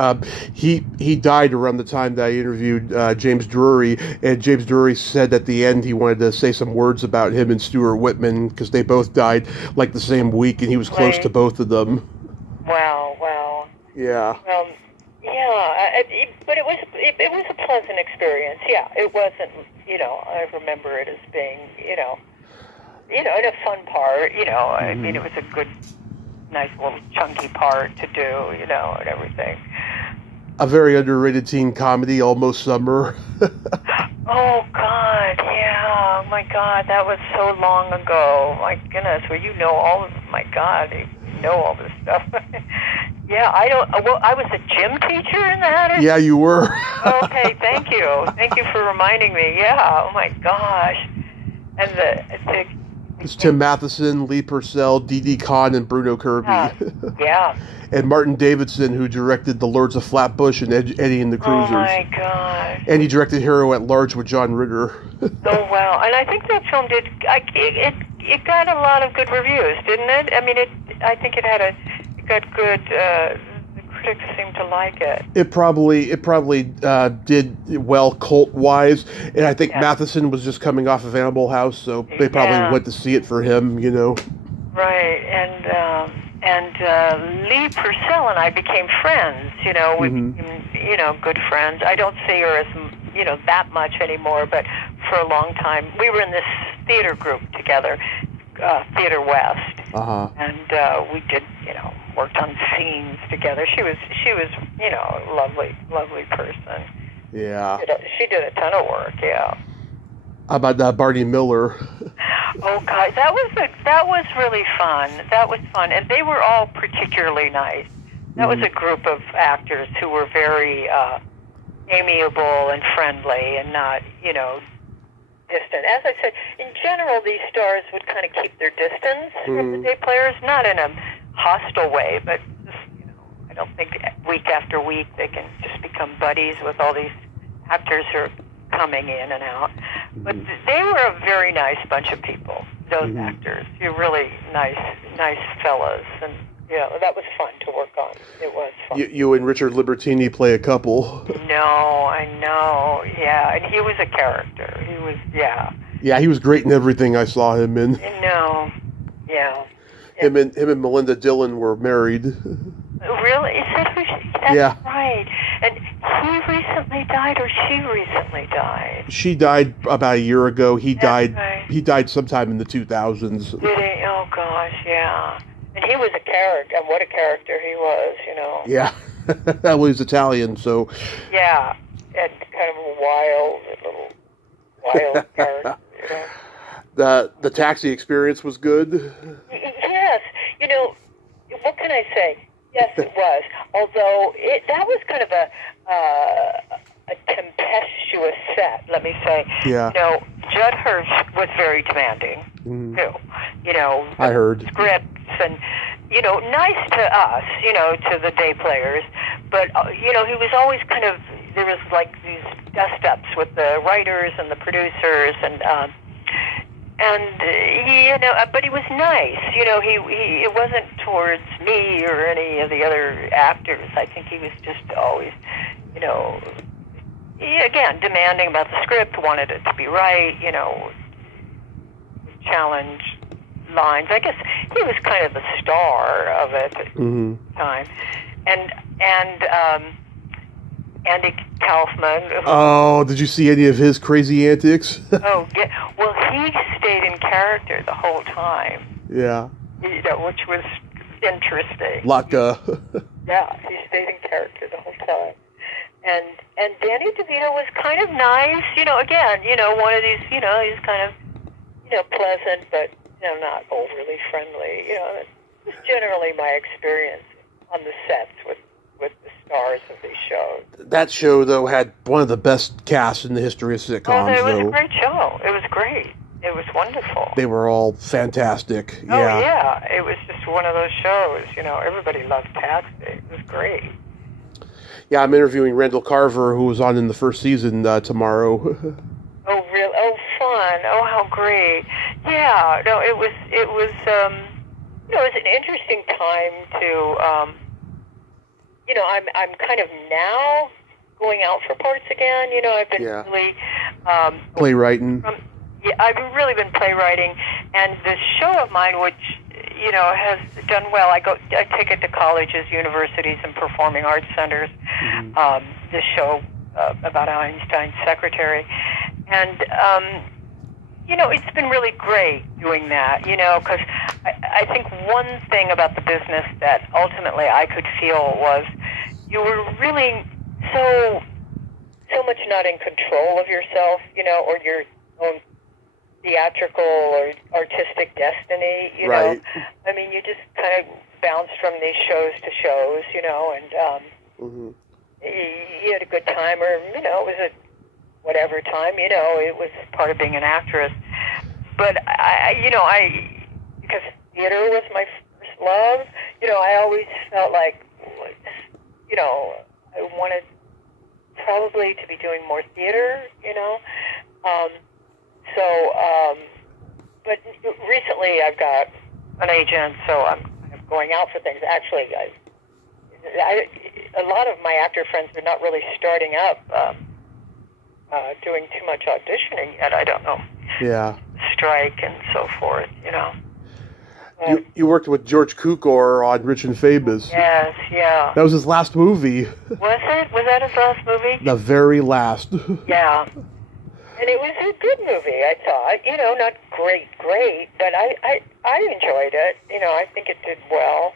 he died around the time that I interviewed James Drury, and James Drury said at the end he wanted to say some words about him and Stuart Whitman because they both died like the same week, and he was close to both of them. Wow. Yeah. But it was a pleasant experience. Yeah, it wasn't. You know, I remember it as being, you know, in a fun part. You know, I mean, it was a good, nice little chunky part to do. You know, and everything. A very underrated teen comedy, Almost Summer. Oh God, yeah. Oh my God, that was so long ago. My goodness, well, you know all of. My God, you know all this stuff. Yeah, I don't. Well, I was a gym teacher in that. Yeah, you were. Okay, thank you for reminding me. Yeah. Oh my gosh. And it's Tim Matheson, Lee Purcell, Dee Conn, and Bruno Kirby. Yeah. And Martin Davidson, who directed The Lords of Flatbush and Eddie and the Cruisers. Oh my gosh. And he directed Hero at Large with John Ritter. Oh wow! And I think that film did. It got a lot of good reviews, didn't it? I mean, I think it got good. The critics seemed to like it. It probably did well cult-wise, and I think Matheson was just coming off of Animal House, so they probably went to see it for him, you know. Right, and Lee Purcell and I became friends. You know, we became, you know, good friends. I don't see her as, you know, that much anymore, but for a long time we were in this theater group together, Theater West, and we did, you know, worked on scenes together. She was, you know, a lovely person. Yeah. She did a ton of work. Yeah. How about Barney Miller? Oh God, that was really fun. That was fun, and they were all particularly nice. That was a group of actors who were very amiable and friendly, and not, you know, distant. As I said, in general, these stars would kind of keep their distance from the day players, not in a hostile way, but just, you know, I don't think week after week they can just become buddies with all these actors who are coming in and out. But they were a very nice bunch of people, those actors. You're really nice fellas, and yeah, that was fun to work on. It was fun. You and Richard Libertini play a couple. No, I know. Yeah, and he was a character. He was, Yeah, he was great in everything I saw him in. No, yeah. Him and Melinda Dillon were married. Really? Is that who she? That's right. And he recently died, or she recently died? She died about a year ago. He died. Right. He died sometime in the 2000s. Did he? Oh gosh, yeah. And he was a character. And what a character he was, you know. Yeah. Well, he's Italian, so. Yeah, and kind of a wild character, you know. The taxi experience was good. Yes, you know, what can I say? Yes, it was. Although that was kind of a tempestuous set, let me say. Yeah. Judd Hirsch was very demanding, too. I heard. Scripts and, nice to us, to the day players. But, he was always kind of, there was like these dust-ups with the writers and the producers but he was nice. It wasn't towards me or any of the other actors. I think he was just always, again, demanding about the script, wanted it to be right, challenge lines. I guess he was kind of the star of it at the time. And Andy Kaufman. Oh, did you see any of his crazy antics? Oh, yeah. Well, he stayed in character the whole time. Yeah. Which was interesting. Laka. Yeah, he stayed in character the whole time. And Danny DeVito was kind of nice, again, one of these, he's kind of, pleasant, but, not overly friendly. It's generally my experience on the sets with the stars of these shows. That show, though, had one of the best casts in the history of sitcoms. It was a great show. It was great. It was wonderful. They were all fantastic. Oh, yeah. It was just one of those shows. Everybody loved Taxi. It was great. Yeah, I'm interviewing Randall Carver, who was on in the first season tomorrow. Oh, really? Oh, fun. Oh, how great. Yeah. No, it was it was an interesting time to, I'm kind of now going out for parts again. I've been really... playwriting. I've really been playwriting, and this show of mine, which, has done well. I take it to colleges, universities, and performing arts centers. This show about Einstein's secretary. And, it's been really great doing that, because I think one thing about the business that ultimately I could feel was you were really so much not in control of yourself, or your own theatrical or artistic destiny, Right. I mean, you just kind of bounced from these shows to shows, and you had a good time, or, it was a whatever time, it was part of being an actress. But, because theater was my first love, I always felt like, I wanted probably to be doing more theater, but recently I've got an agent, so I'm kind of going out for things. Actually, a lot of my actor friends are not really starting up doing too much auditioning yet. I don't know. Yeah. Strike and so forth, You worked with George Cukor on Rich and Famous. Yes, yeah. That was his last movie. Was it? Was that his last movie? The very last. Yeah. And it was a good movie, I thought. Not great, but I enjoyed it. I think it did well.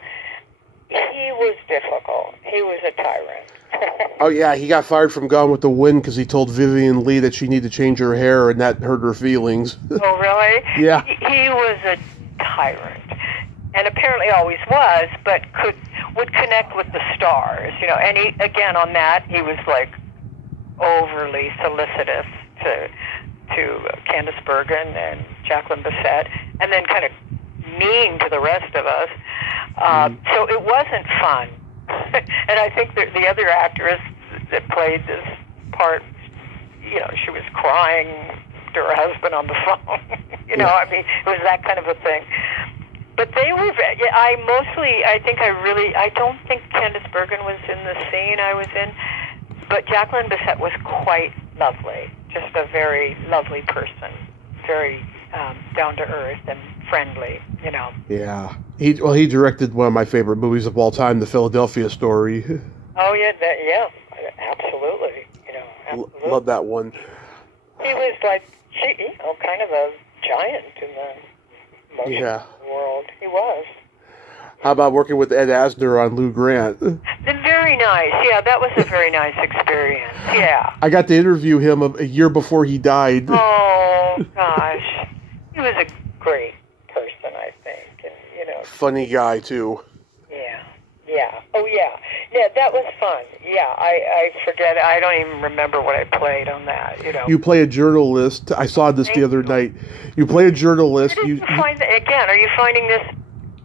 He was difficult. He was a tyrant. Oh, yeah, he got fired from Gone with the Wind because he told Vivian Leigh that she needed to change her hair, and that hurt her feelings. Oh, really? Yeah. He was a tyrant, and apparently always was, but would connect with the stars, and he, again, on that, he was, like, overly solicitous to Candice Bergen and Jacqueline Bisset, and then kind of mean to the rest of us. So it wasn't fun. And I think that the other actress that played this part, she was crying to her husband on the phone. I mean, it was that kind of a thing. But they were, I don't think Candice Bergen was in the scene I was in, but Jacqueline Bisset was quite lovely, just a very lovely person, very down to earth and friendly, Yeah. He directed one of my favorite movies of all time, The Philadelphia Story. Oh, yeah, absolutely. Absolutely. Love that one. He was like, kind of a giant in the motion world. He was. How about working with Ed Asner on Lou Grant? Very nice. Yeah, that was a very nice experience. Yeah. I got to interview him a year before he died. Oh, gosh. He was a great person, I think. And, Funny guy, too. Yeah. Yeah. Oh, yeah. Yeah, that was fun. Yeah, I forget. I don't even remember what I played on that, you know. You play a journalist. I saw this the other night. You play a journalist. Where did you find that? Again, are you finding this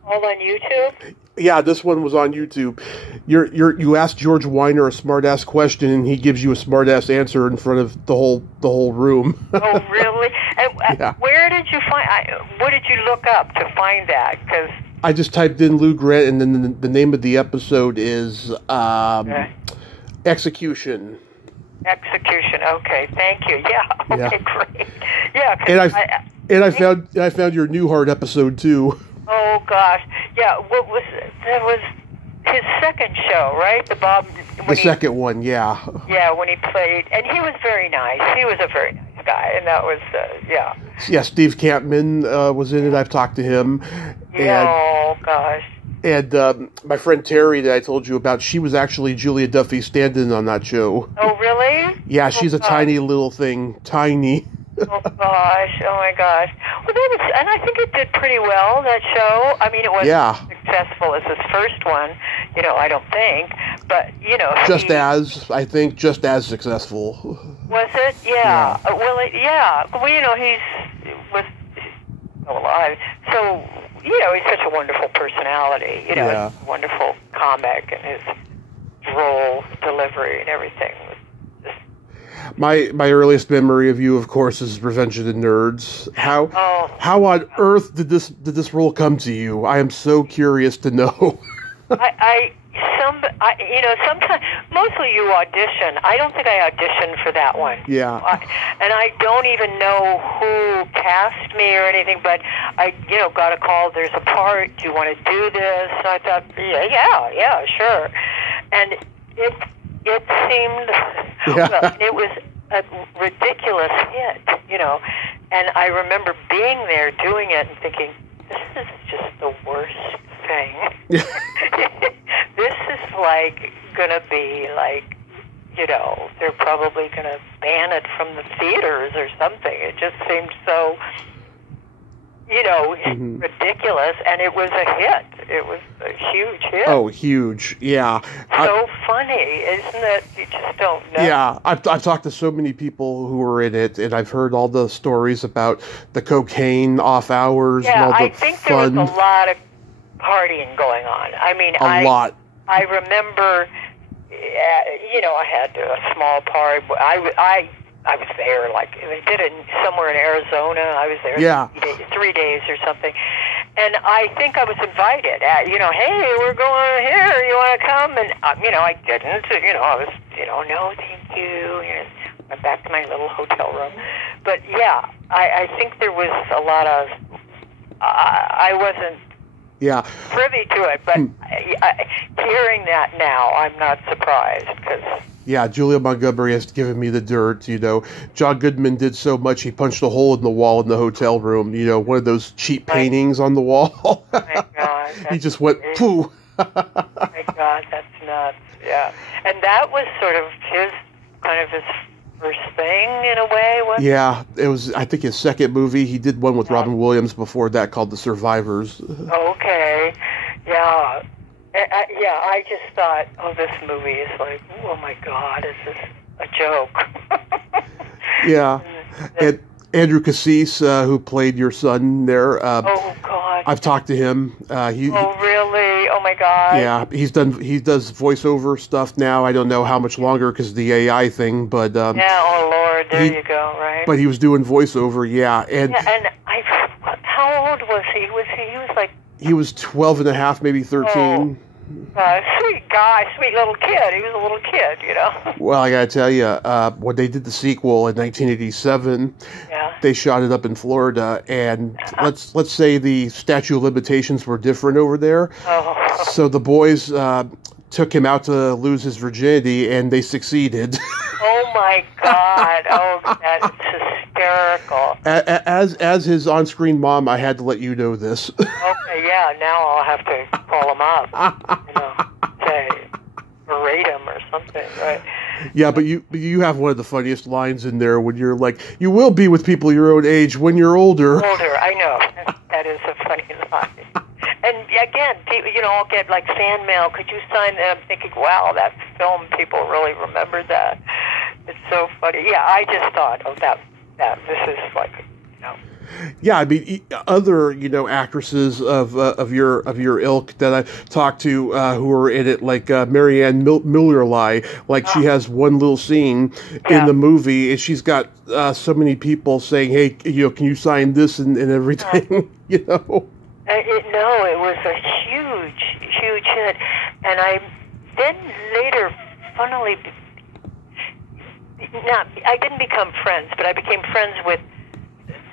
all on YouTube? Yeah, this one was on YouTube. You asked George Weiner a smart-ass question, and he gives you a smart-ass answer in front of the whole room. Oh, really? And, yeah. Where did you find? What did you look up to find that? Because I just typed in Lou Grant, and then the name of the episode is Execution. Execution. Okay, thank you. Yeah. Okay, great. Yeah. And I found your Newhart episode too. Oh gosh, yeah. That was his second show, right? The second one, yeah. Yeah, when he played, and he was very nice. He was a very nice guy, and that was yeah. Yeah, Steve Campman was in it. I've talked to him. Oh gosh. And my friend Terry that I told you about, she was actually Julia Duffy's stand-in on that show. Oh really? Yeah, she's a tiny little thing, tiny. Oh gosh! Oh my gosh! Well, that was, and I think it did pretty well, that show. I mean, it wasn't as successful as his first one, you know. I don't think, but you know, just as successful. Was it? Yeah. Well, you know, he was still alive, so you know, he's such a wonderful personality. You know, he's a wonderful comic, and his role delivery and everything was. My earliest memory of you, of course, is Revenge of the Nerds. How on earth did this role come to you? I am so curious to know. You know, sometimes, mostly you audition. I don't think I auditioned for that one. Yeah. And I don't even know who cast me or anything, but I, you know, got a call, there's a part, do you want to do this? So I thought, yeah, sure. And it seemed, well, it was a ridiculous hit, you know, and I remember being there doing it and thinking, this is just the worst thing. This is like gonna be like, you know, they're probably gonna ban it from the theaters or something. It just seemed so, you know, ridiculous, and it was a hit. It was a huge hit. Oh, huge, yeah. So funny, isn't it? You just don't know. Yeah, I've talked to so many people who were in it, and I've heard all the stories about the cocaine off hours and all the fun. I think there was a lot of partying going on. I mean, a lot. I remember, you know, I had a small party. I was there, like, they did it somewhere in Arizona. I was there 3 days or something. And I think I was invited. You know, hey, we're going here. You want to come? And, you know, I didn't. You know, I was, you know, no, thank you. You know, went back to my little hotel room. But, yeah, I think there was a lot of, I wasn't privy to it. But hearing that now, I'm not surprised because... Yeah, Julia Montgomery has given me the dirt, you know. John Goodman did so much, he punched a hole in the wall in the hotel room, you know, one of those cheap paintings on the wall. Oh, my God. He just went, pooh. Oh, my God, that's nuts, yeah. And that was sort of his first thing, in a way, wasn't it? Yeah, it was, I think, his second movie. He did one with Robin Williams before that called The Survivors. Okay, yeah. Yeah, I just thought, oh, this movie is like, oh my God, is this a joke? Yeah. And Andrew Cassis, who played your son there. Oh God. I've talked to him. Oh really? Oh my God. Yeah, he does voiceover stuff now. I don't know how much longer because of the AI thing, but yeah. Oh Lord, there you go. Right. But he was doing voiceover. Yeah, and how old was he? Was like. He was 12 and a half, maybe 13. Sweet guy, sweet little kid. He was a little kid, you know. Well, I got to tell you, when they did the sequel in 1987, they shot it up in Florida, and let's say the statute of limitations were different over there. Oh. So the boys took him out to lose his virginity, and they succeeded. Oh my God! Oh, that is hysterical. As his on-screen mom, I had to let you know this. Okay, yeah. Now I'll have to call him up. You know, say berate him or something, right? Yeah, but you have one of the funniest lines in there when you're like, "You will be with people your own age when you're older." Older, I know. That is a funny line. And again, I'll get like fan mail. Could you sign that? I'm thinking, wow, that film, people really remember that. It's so funny. Yeah, I just thought, that this is like, Yeah, I mean, other actresses of your ilk that I talked to who are in it, like Marianne Miller, like she has one little scene in the movie, and she's got so many people saying, "Hey, can you sign this and everything?" It was a huge hit, and I then later, funnily, I didn't become friends, but I became friends with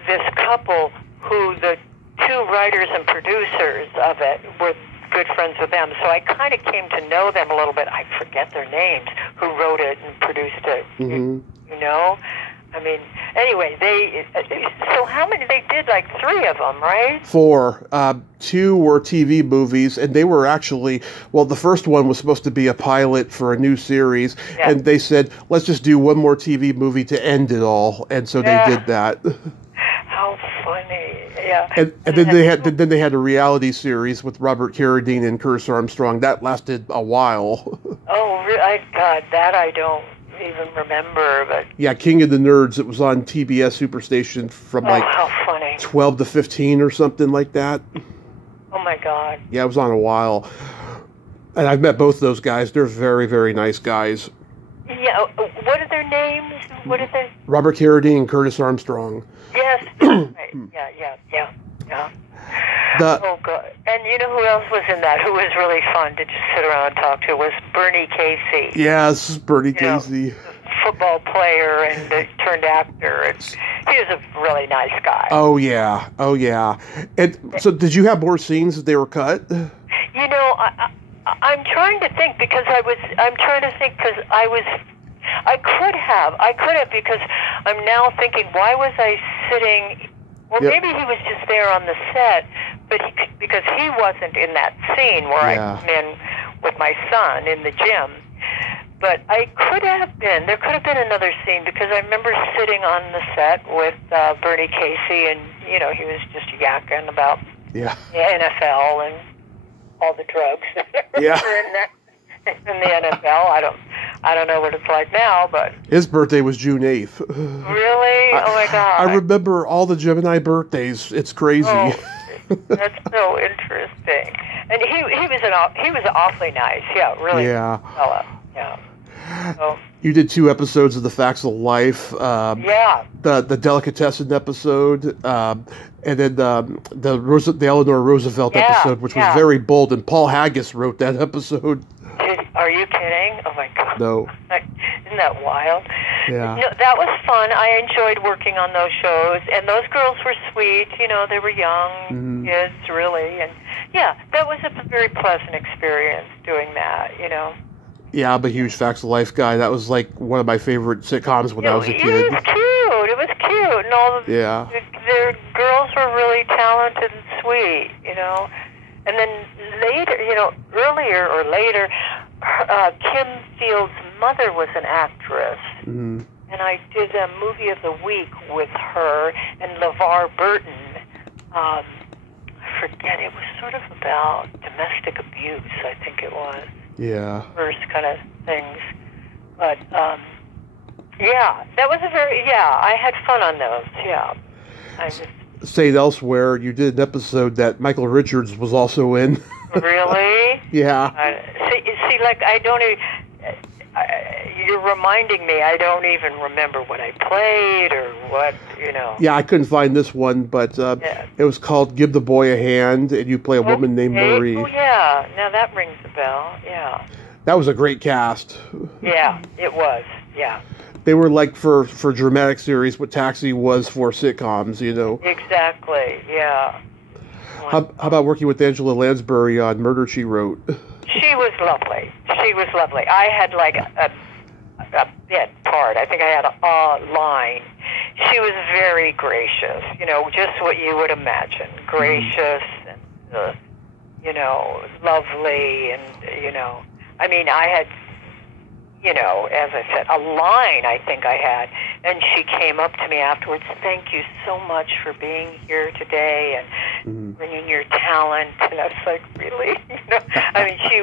this couple who the two writers and producers of it were good friends with them. So I kind of came to know them a little bit. I forget their names, who wrote it and produced it. Mm-hmm. I mean, anyway, so how many? They did like 3 of them, right? 4. 2 were TV movies, and they were actually, the first one was supposed to be a pilot for a new series, and they said, let's just do one more TV movie to end it all, and so they did that. How funny, yeah. And then they had a reality series with Robert Carradine and Kres Armstrong. That lasted a while. Oh, God, that I don't even remember, but... Yeah, King of the Nerds. It was on TBS Superstation from how funny. 12 to 15 or something like that. Oh, my God. Yeah, it was on a while. And I've met both those guys. They're very, very nice guys. Yeah, what are their names? What are they? Robert Carradine and Kres Armstrong. Yes, right. Yeah. Oh, good. And you know who else was in that? Who was really fun to just sit around and talk to? Was Bernie Casey. Yes, Bernie Casey. Football player and turned actor. And he was a really nice guy. Oh yeah. And so, did you have more scenes that they were cut? I'm trying to think because I could have because I'm now thinking, why was I sitting? Well, maybe he was just there on the set, but because he wasn't in that scene where I come in with my son in the gym. But I could have been. There could have been another scene because I remember sitting on the set with Bernie Casey, and he was just yakking about the NFL and all the drugs that were in the NFL. I don't know what it's like now, but his birthday was June 8th. Really? Oh my God! I remember all the Gemini birthdays. It's crazy. Oh, that's so interesting. And he was awfully nice. Yeah, really. Yeah. Fella. Yeah. So, you did 2 episodes of The Facts of Life. The Delicatessen episode, and then the Eleanor Roosevelt episode, which was very bold. And Paul Haggis wrote that episode. Are you kidding? Oh my God. No. Isn't that wild? Yeah. No, that was fun. I enjoyed working on those shows, and those girls were sweet. They were young kids, really, and that was a very pleasant experience doing that. Yeah, I'm a huge Facts of Life guy. That was like one of my favorite sitcoms when I was a kid. It was cute, and all their girls were really talented and sweet. And then later, earlier or later, Kim Field's mother was an actress, and I did a movie of the week with her and LeVar Burton. I forget, it was sort of about domestic abuse, I think it was. Yeah. First kind of things. But, that was I had fun on those, Say it elsewhere, you did an episode that Michael Richards was also in. Really? Yeah. See, like, I don't even... you're reminding me, I don't even remember what I played or what, Yeah, I couldn't find this one, but it was called Give the Boy a Hand, and you play a woman named Marie. Oh, yeah. Now that rings a bell, yeah. That was a great cast. Yeah, it was, yeah. They were like for dramatic series what Taxi was for sitcoms, Exactly, yeah. How about working with Angela Lansbury on Murder, She Wrote? She was lovely. I had like a bit part. I think I had a line. She was very gracious, just what you would imagine. Gracious and, lovely and, I mean, I had, as I said, a line I think I had. And she came up to me afterwards, thank you so much for being here today and bringing your talent. And I was like, really? I mean, she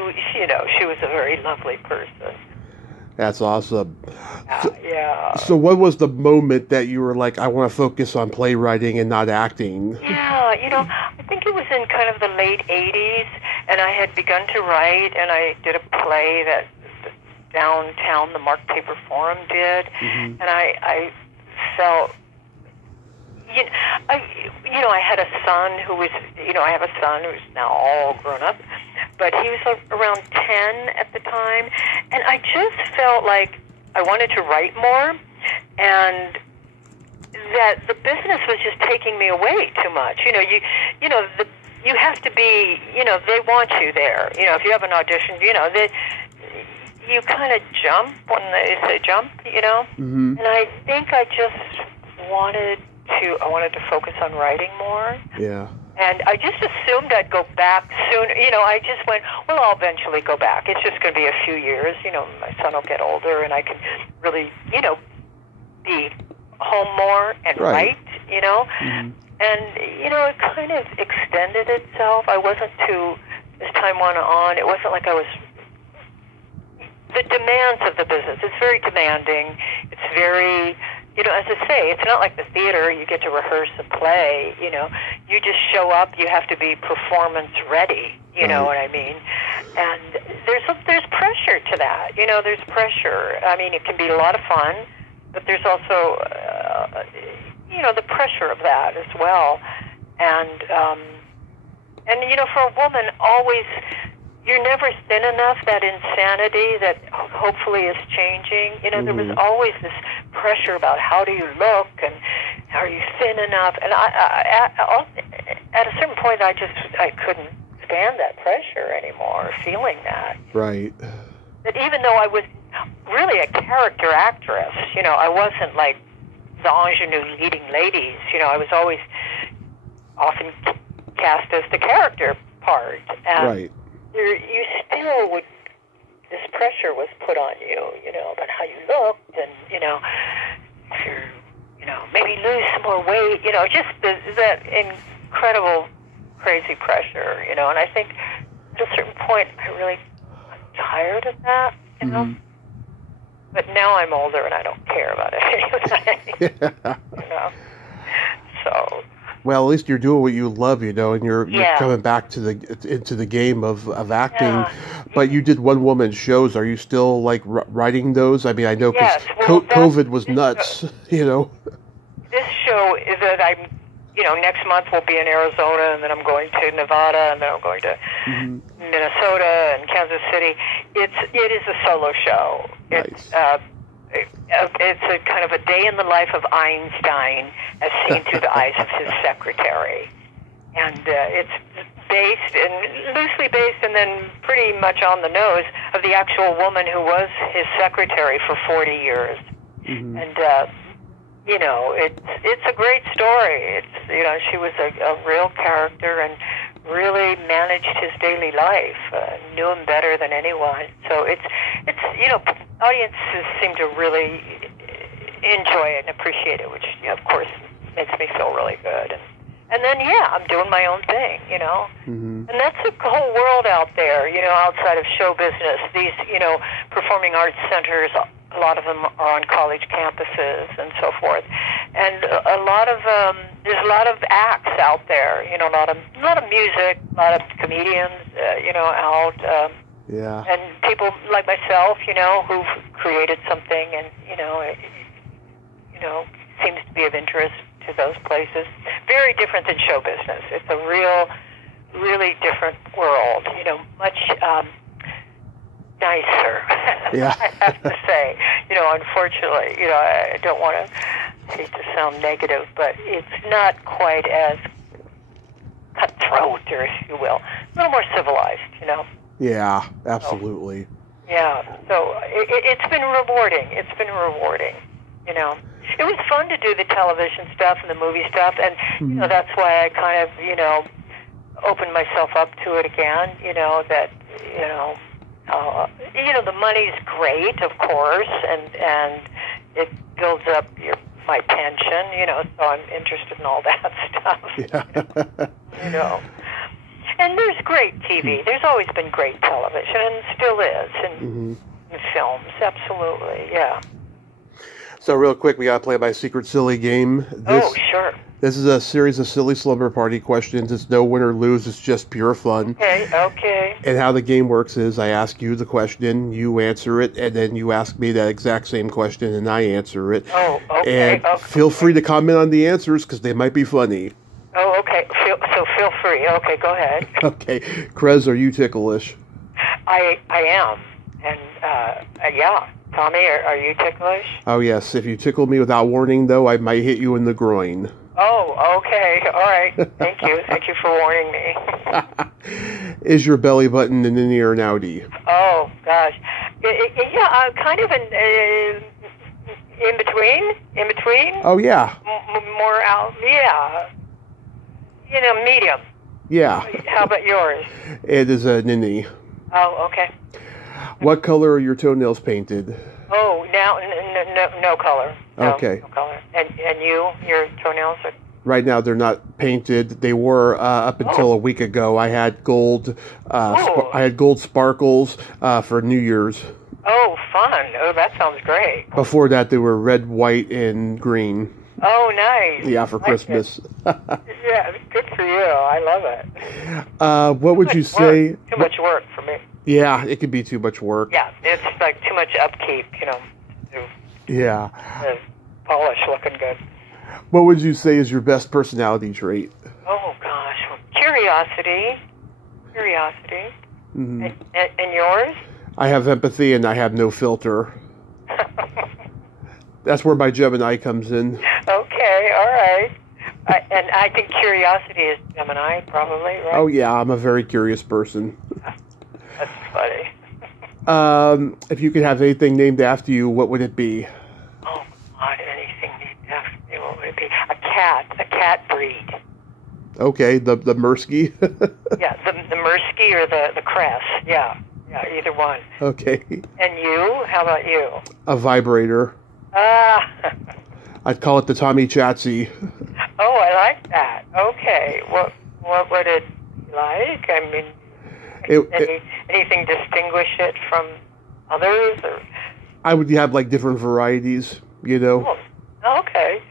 was a very lovely person. That's awesome. Yeah. So what was the moment that you were like, I want to focus on playwriting and not acting? Yeah, I think it was in kind of the late 80s, and I had begun to write, and I did a play that downtown the Mark Paper Forum did, and I felt, I had a son who was, I have a son who's now all grown up, but he was around 10 at the time, and I just felt like I wanted to write more, and that the business was just taking me away too much. You have to be, they want you there. If you have an audition, you kind of jump when they say jump, And I think I just wanted to focus on writing more. Yeah. And I just assumed I'd go back soon. I just went, well, I'll eventually go back. It's just going to be a few years. My son will get older, and I can really, be home more and write, And, it kind of extended itself. I wasn't too, as time went on, it wasn't like I was, the demands of the business, it's very demanding. It's very, as I say, it's not like the theater, you get to rehearse a play, you just show up, you have to be performance ready, you know what I mean? And there's pressure to that, there's pressure. I mean, it can be a lot of fun, but there's also, the pressure of that as well. And for a woman, always, you're never thin enough, that insanity that hopefully is changing. There was always this pressure about how do you look and are you thin enough? And I at a certain point, I couldn't stand that pressure anymore, feeling that. Right. That even though I was really a character actress, I wasn't like the ingenue leading ladies. I was always often cast as the character part. And right. You still would, this pressure was put on you, about how you looked and, if you're, maybe lose some more weight, just that incredible, crazy pressure, and I think at a certain point I really got tired of that, But now I'm older and I don't care about it anyway, So... Well, at least you're doing what you love, and you're coming back into the game of acting. Yeah. But you did one-woman shows. Are you still writing those? I mean, I know because COVID was nuts. This show is that I'm, next month we'll be in Arizona, and then I'm going to Nevada, and then I'm going to Minnesota and Kansas City. It is a solo show. Nice. It's a kind of a day in the life of Einstein as seen through the eyes of his secretary. And it's loosely based and then pretty much on the nose of the actual woman who was his secretary for 40 years. And, it's a great story. She was a real character and really managed his daily life, knew him better than anyone. So it's audiences seem to really enjoy it and appreciate it, which, of course, makes me feel really good. And then, I'm doing my own thing, And that's a whole world out there, outside of show business. These, performing arts centers, a lot of them are on college campuses and so forth. And there's a lot of acts out there, a lot of music, a lot of comedians, out. And people like myself, who've created something and, seems to be of interest to those places. Very different than show business. It's a really different world, much nicer, I have to say. Unfortunately, I don't want to hate to sound negative, but it's not quite as cutthroat, or if you will. A little more civilized, Yeah, absolutely. So it's been rewarding. It was fun to do the television stuff and the movie stuff, and that's why I kind of opened myself up to it again. The money's great, of course, and it builds up my pension, you know, so I'm interested in all that stuff. Yeah. You know. And there's great TV. There's always been great television, and still is, in films, absolutely, yeah. So real quick, we got to play my secret silly game. Sure. This is a series of silly slumber party questions. It's no win or lose. It's just pure fun. Okay. And how the game works is I ask you the question, you answer it, and then you ask me that exact same question, and I answer it. Oh, okay. And feel free to comment on the answers because they might be funny. Oh, okay. Feel free. Okay, go ahead. Okay. Kres, are you ticklish? I am. And, yeah. Tommy, are you ticklish? Oh, yes. If you tickle me without warning, though, I might hit you in the groin. Oh, okay. All right. Thank you. Thank you for warning me. Is your belly button an innie or an outie? Oh, gosh. Yeah, kind of in between. In between? Oh, yeah. More out. Yeah. You know, medium. Yeah. How about yours? It is an innie. Oh, okay. What color are your toenails painted? Oh, now no color. No, Okay. No color. And your toenails are. Right now, they're not painted. They were up until a week ago. I had gold. I had gold sparkles for New Year's. Oh, fun! Oh, that sounds great. Before that, they were red, white, and green. Oh, nice. Yeah, for Christmas. Yeah, good for you. I love it. What would you say? Too much work for me. Yeah, it could be too much work. Yeah, it's like too much upkeep, you know, Yeah. The polish looking good. What would you say is your best personality trait? Oh, gosh. Curiosity. Mm-hmm. And yours? I have empathy and I have no filter. That's where my Gemini comes in. Okay, all right. And I think curiosity is Gemini, probably, right? Oh, yeah, I'm a very curious person. That's funny. If you could have anything named after you, what would it be? Oh, God, anything named after me, what would it be? A cat breed. Okay, the Mersky? Yeah, the Mersky or the Kres. Yeah, either one. Okay. And you? How about you? A vibrator. I'd call it the Tommy Chatsy. Oh, I like that. Okay. What would it be like? I mean, anything distinguish it from others? Or? I would have like different varieties, you know. Oh, okay.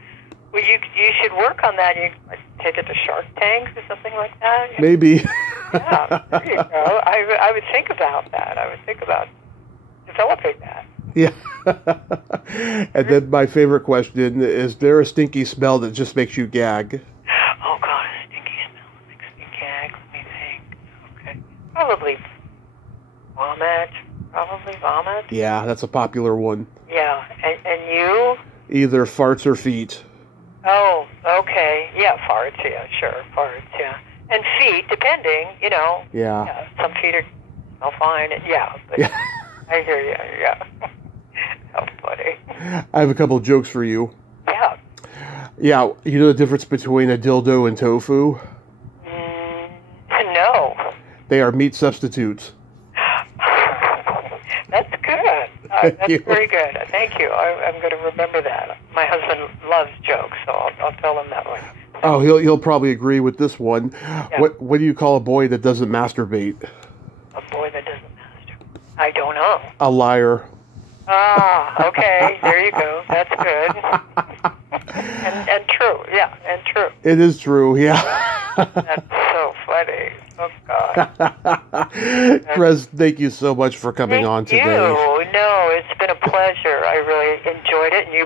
Well, you should work on that. You take it to Shark Tank or something like that. Maybe. Yeah, there you go. I would think about that. I would think about developing that. Yeah. And then my favorite question, is there a stinky smell that just makes you gag? Oh, God, a stinky smell that makes me gag. Let me think. Okay. Probably vomit. Yeah, that's a popular one. Yeah. And you? Either farts or feet. Oh, okay. Yeah, farts. Yeah, sure. Farts, yeah. And feet, depending, you know. Yeah. Some feet smell fine. Yeah, but Yeah. I hear you, yeah. How funny. I have a couple of jokes for you. Yeah. Yeah, you know the difference between a dildo and tofu? No. They are meat substitutes. That's good. That's very good. Thank you. I'm going to remember that. My husband loves jokes, so I'll tell him that one. Oh, he'll probably agree with this one. Yeah. What do you call a boy that doesn't masturbate? A boy that doesn't masturbate. I don't know. A liar. Ah, okay. There you go. That's good. and true. Yeah, and true. It is true, yeah. That's so funny. Oh, God. Kres, thank you so much for coming on today. No, it's been a pleasure. I really enjoyed it, and you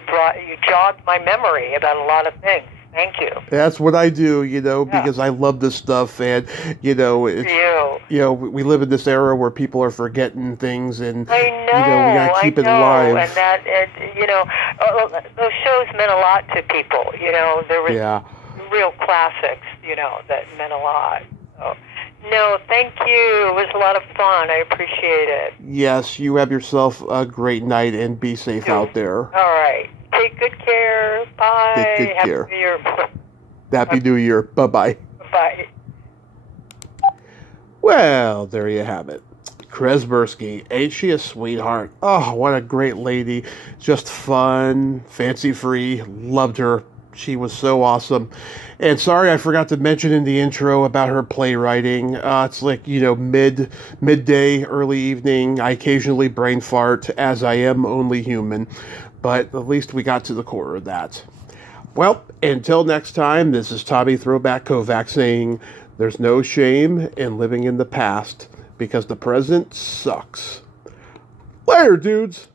jogged my memory about a lot of things. Thank you. That's what I do, you know, because I love this stuff, and you know, we live in this era where people are forgetting things, and I know, we gotta keep it alive. And those shows meant a lot to people. You know, there was real classics, you know, that meant a lot. So, no, thank you. It was a lot of fun. I appreciate it. Yes, you have yourself a great night, and be safe out there. All right. Take good care. Bye. Take good care. Happy New Year. Happy New Year. Bye-bye. Bye. Well, there you have it. Kres Mersky. Ain't she a sweetheart? Oh, what a great lady. Just fun, fancy-free. Loved her. She was so awesome. And sorry, I forgot to mention in the intro about her playwriting. It's like, midday, early evening. I occasionally brain fart, as I am only human. But at least we got to the core of that. Well, until next time, this is Tommy Throwback Kovac saying, there's no shame in living in the past, because the present sucks. Later, dudes!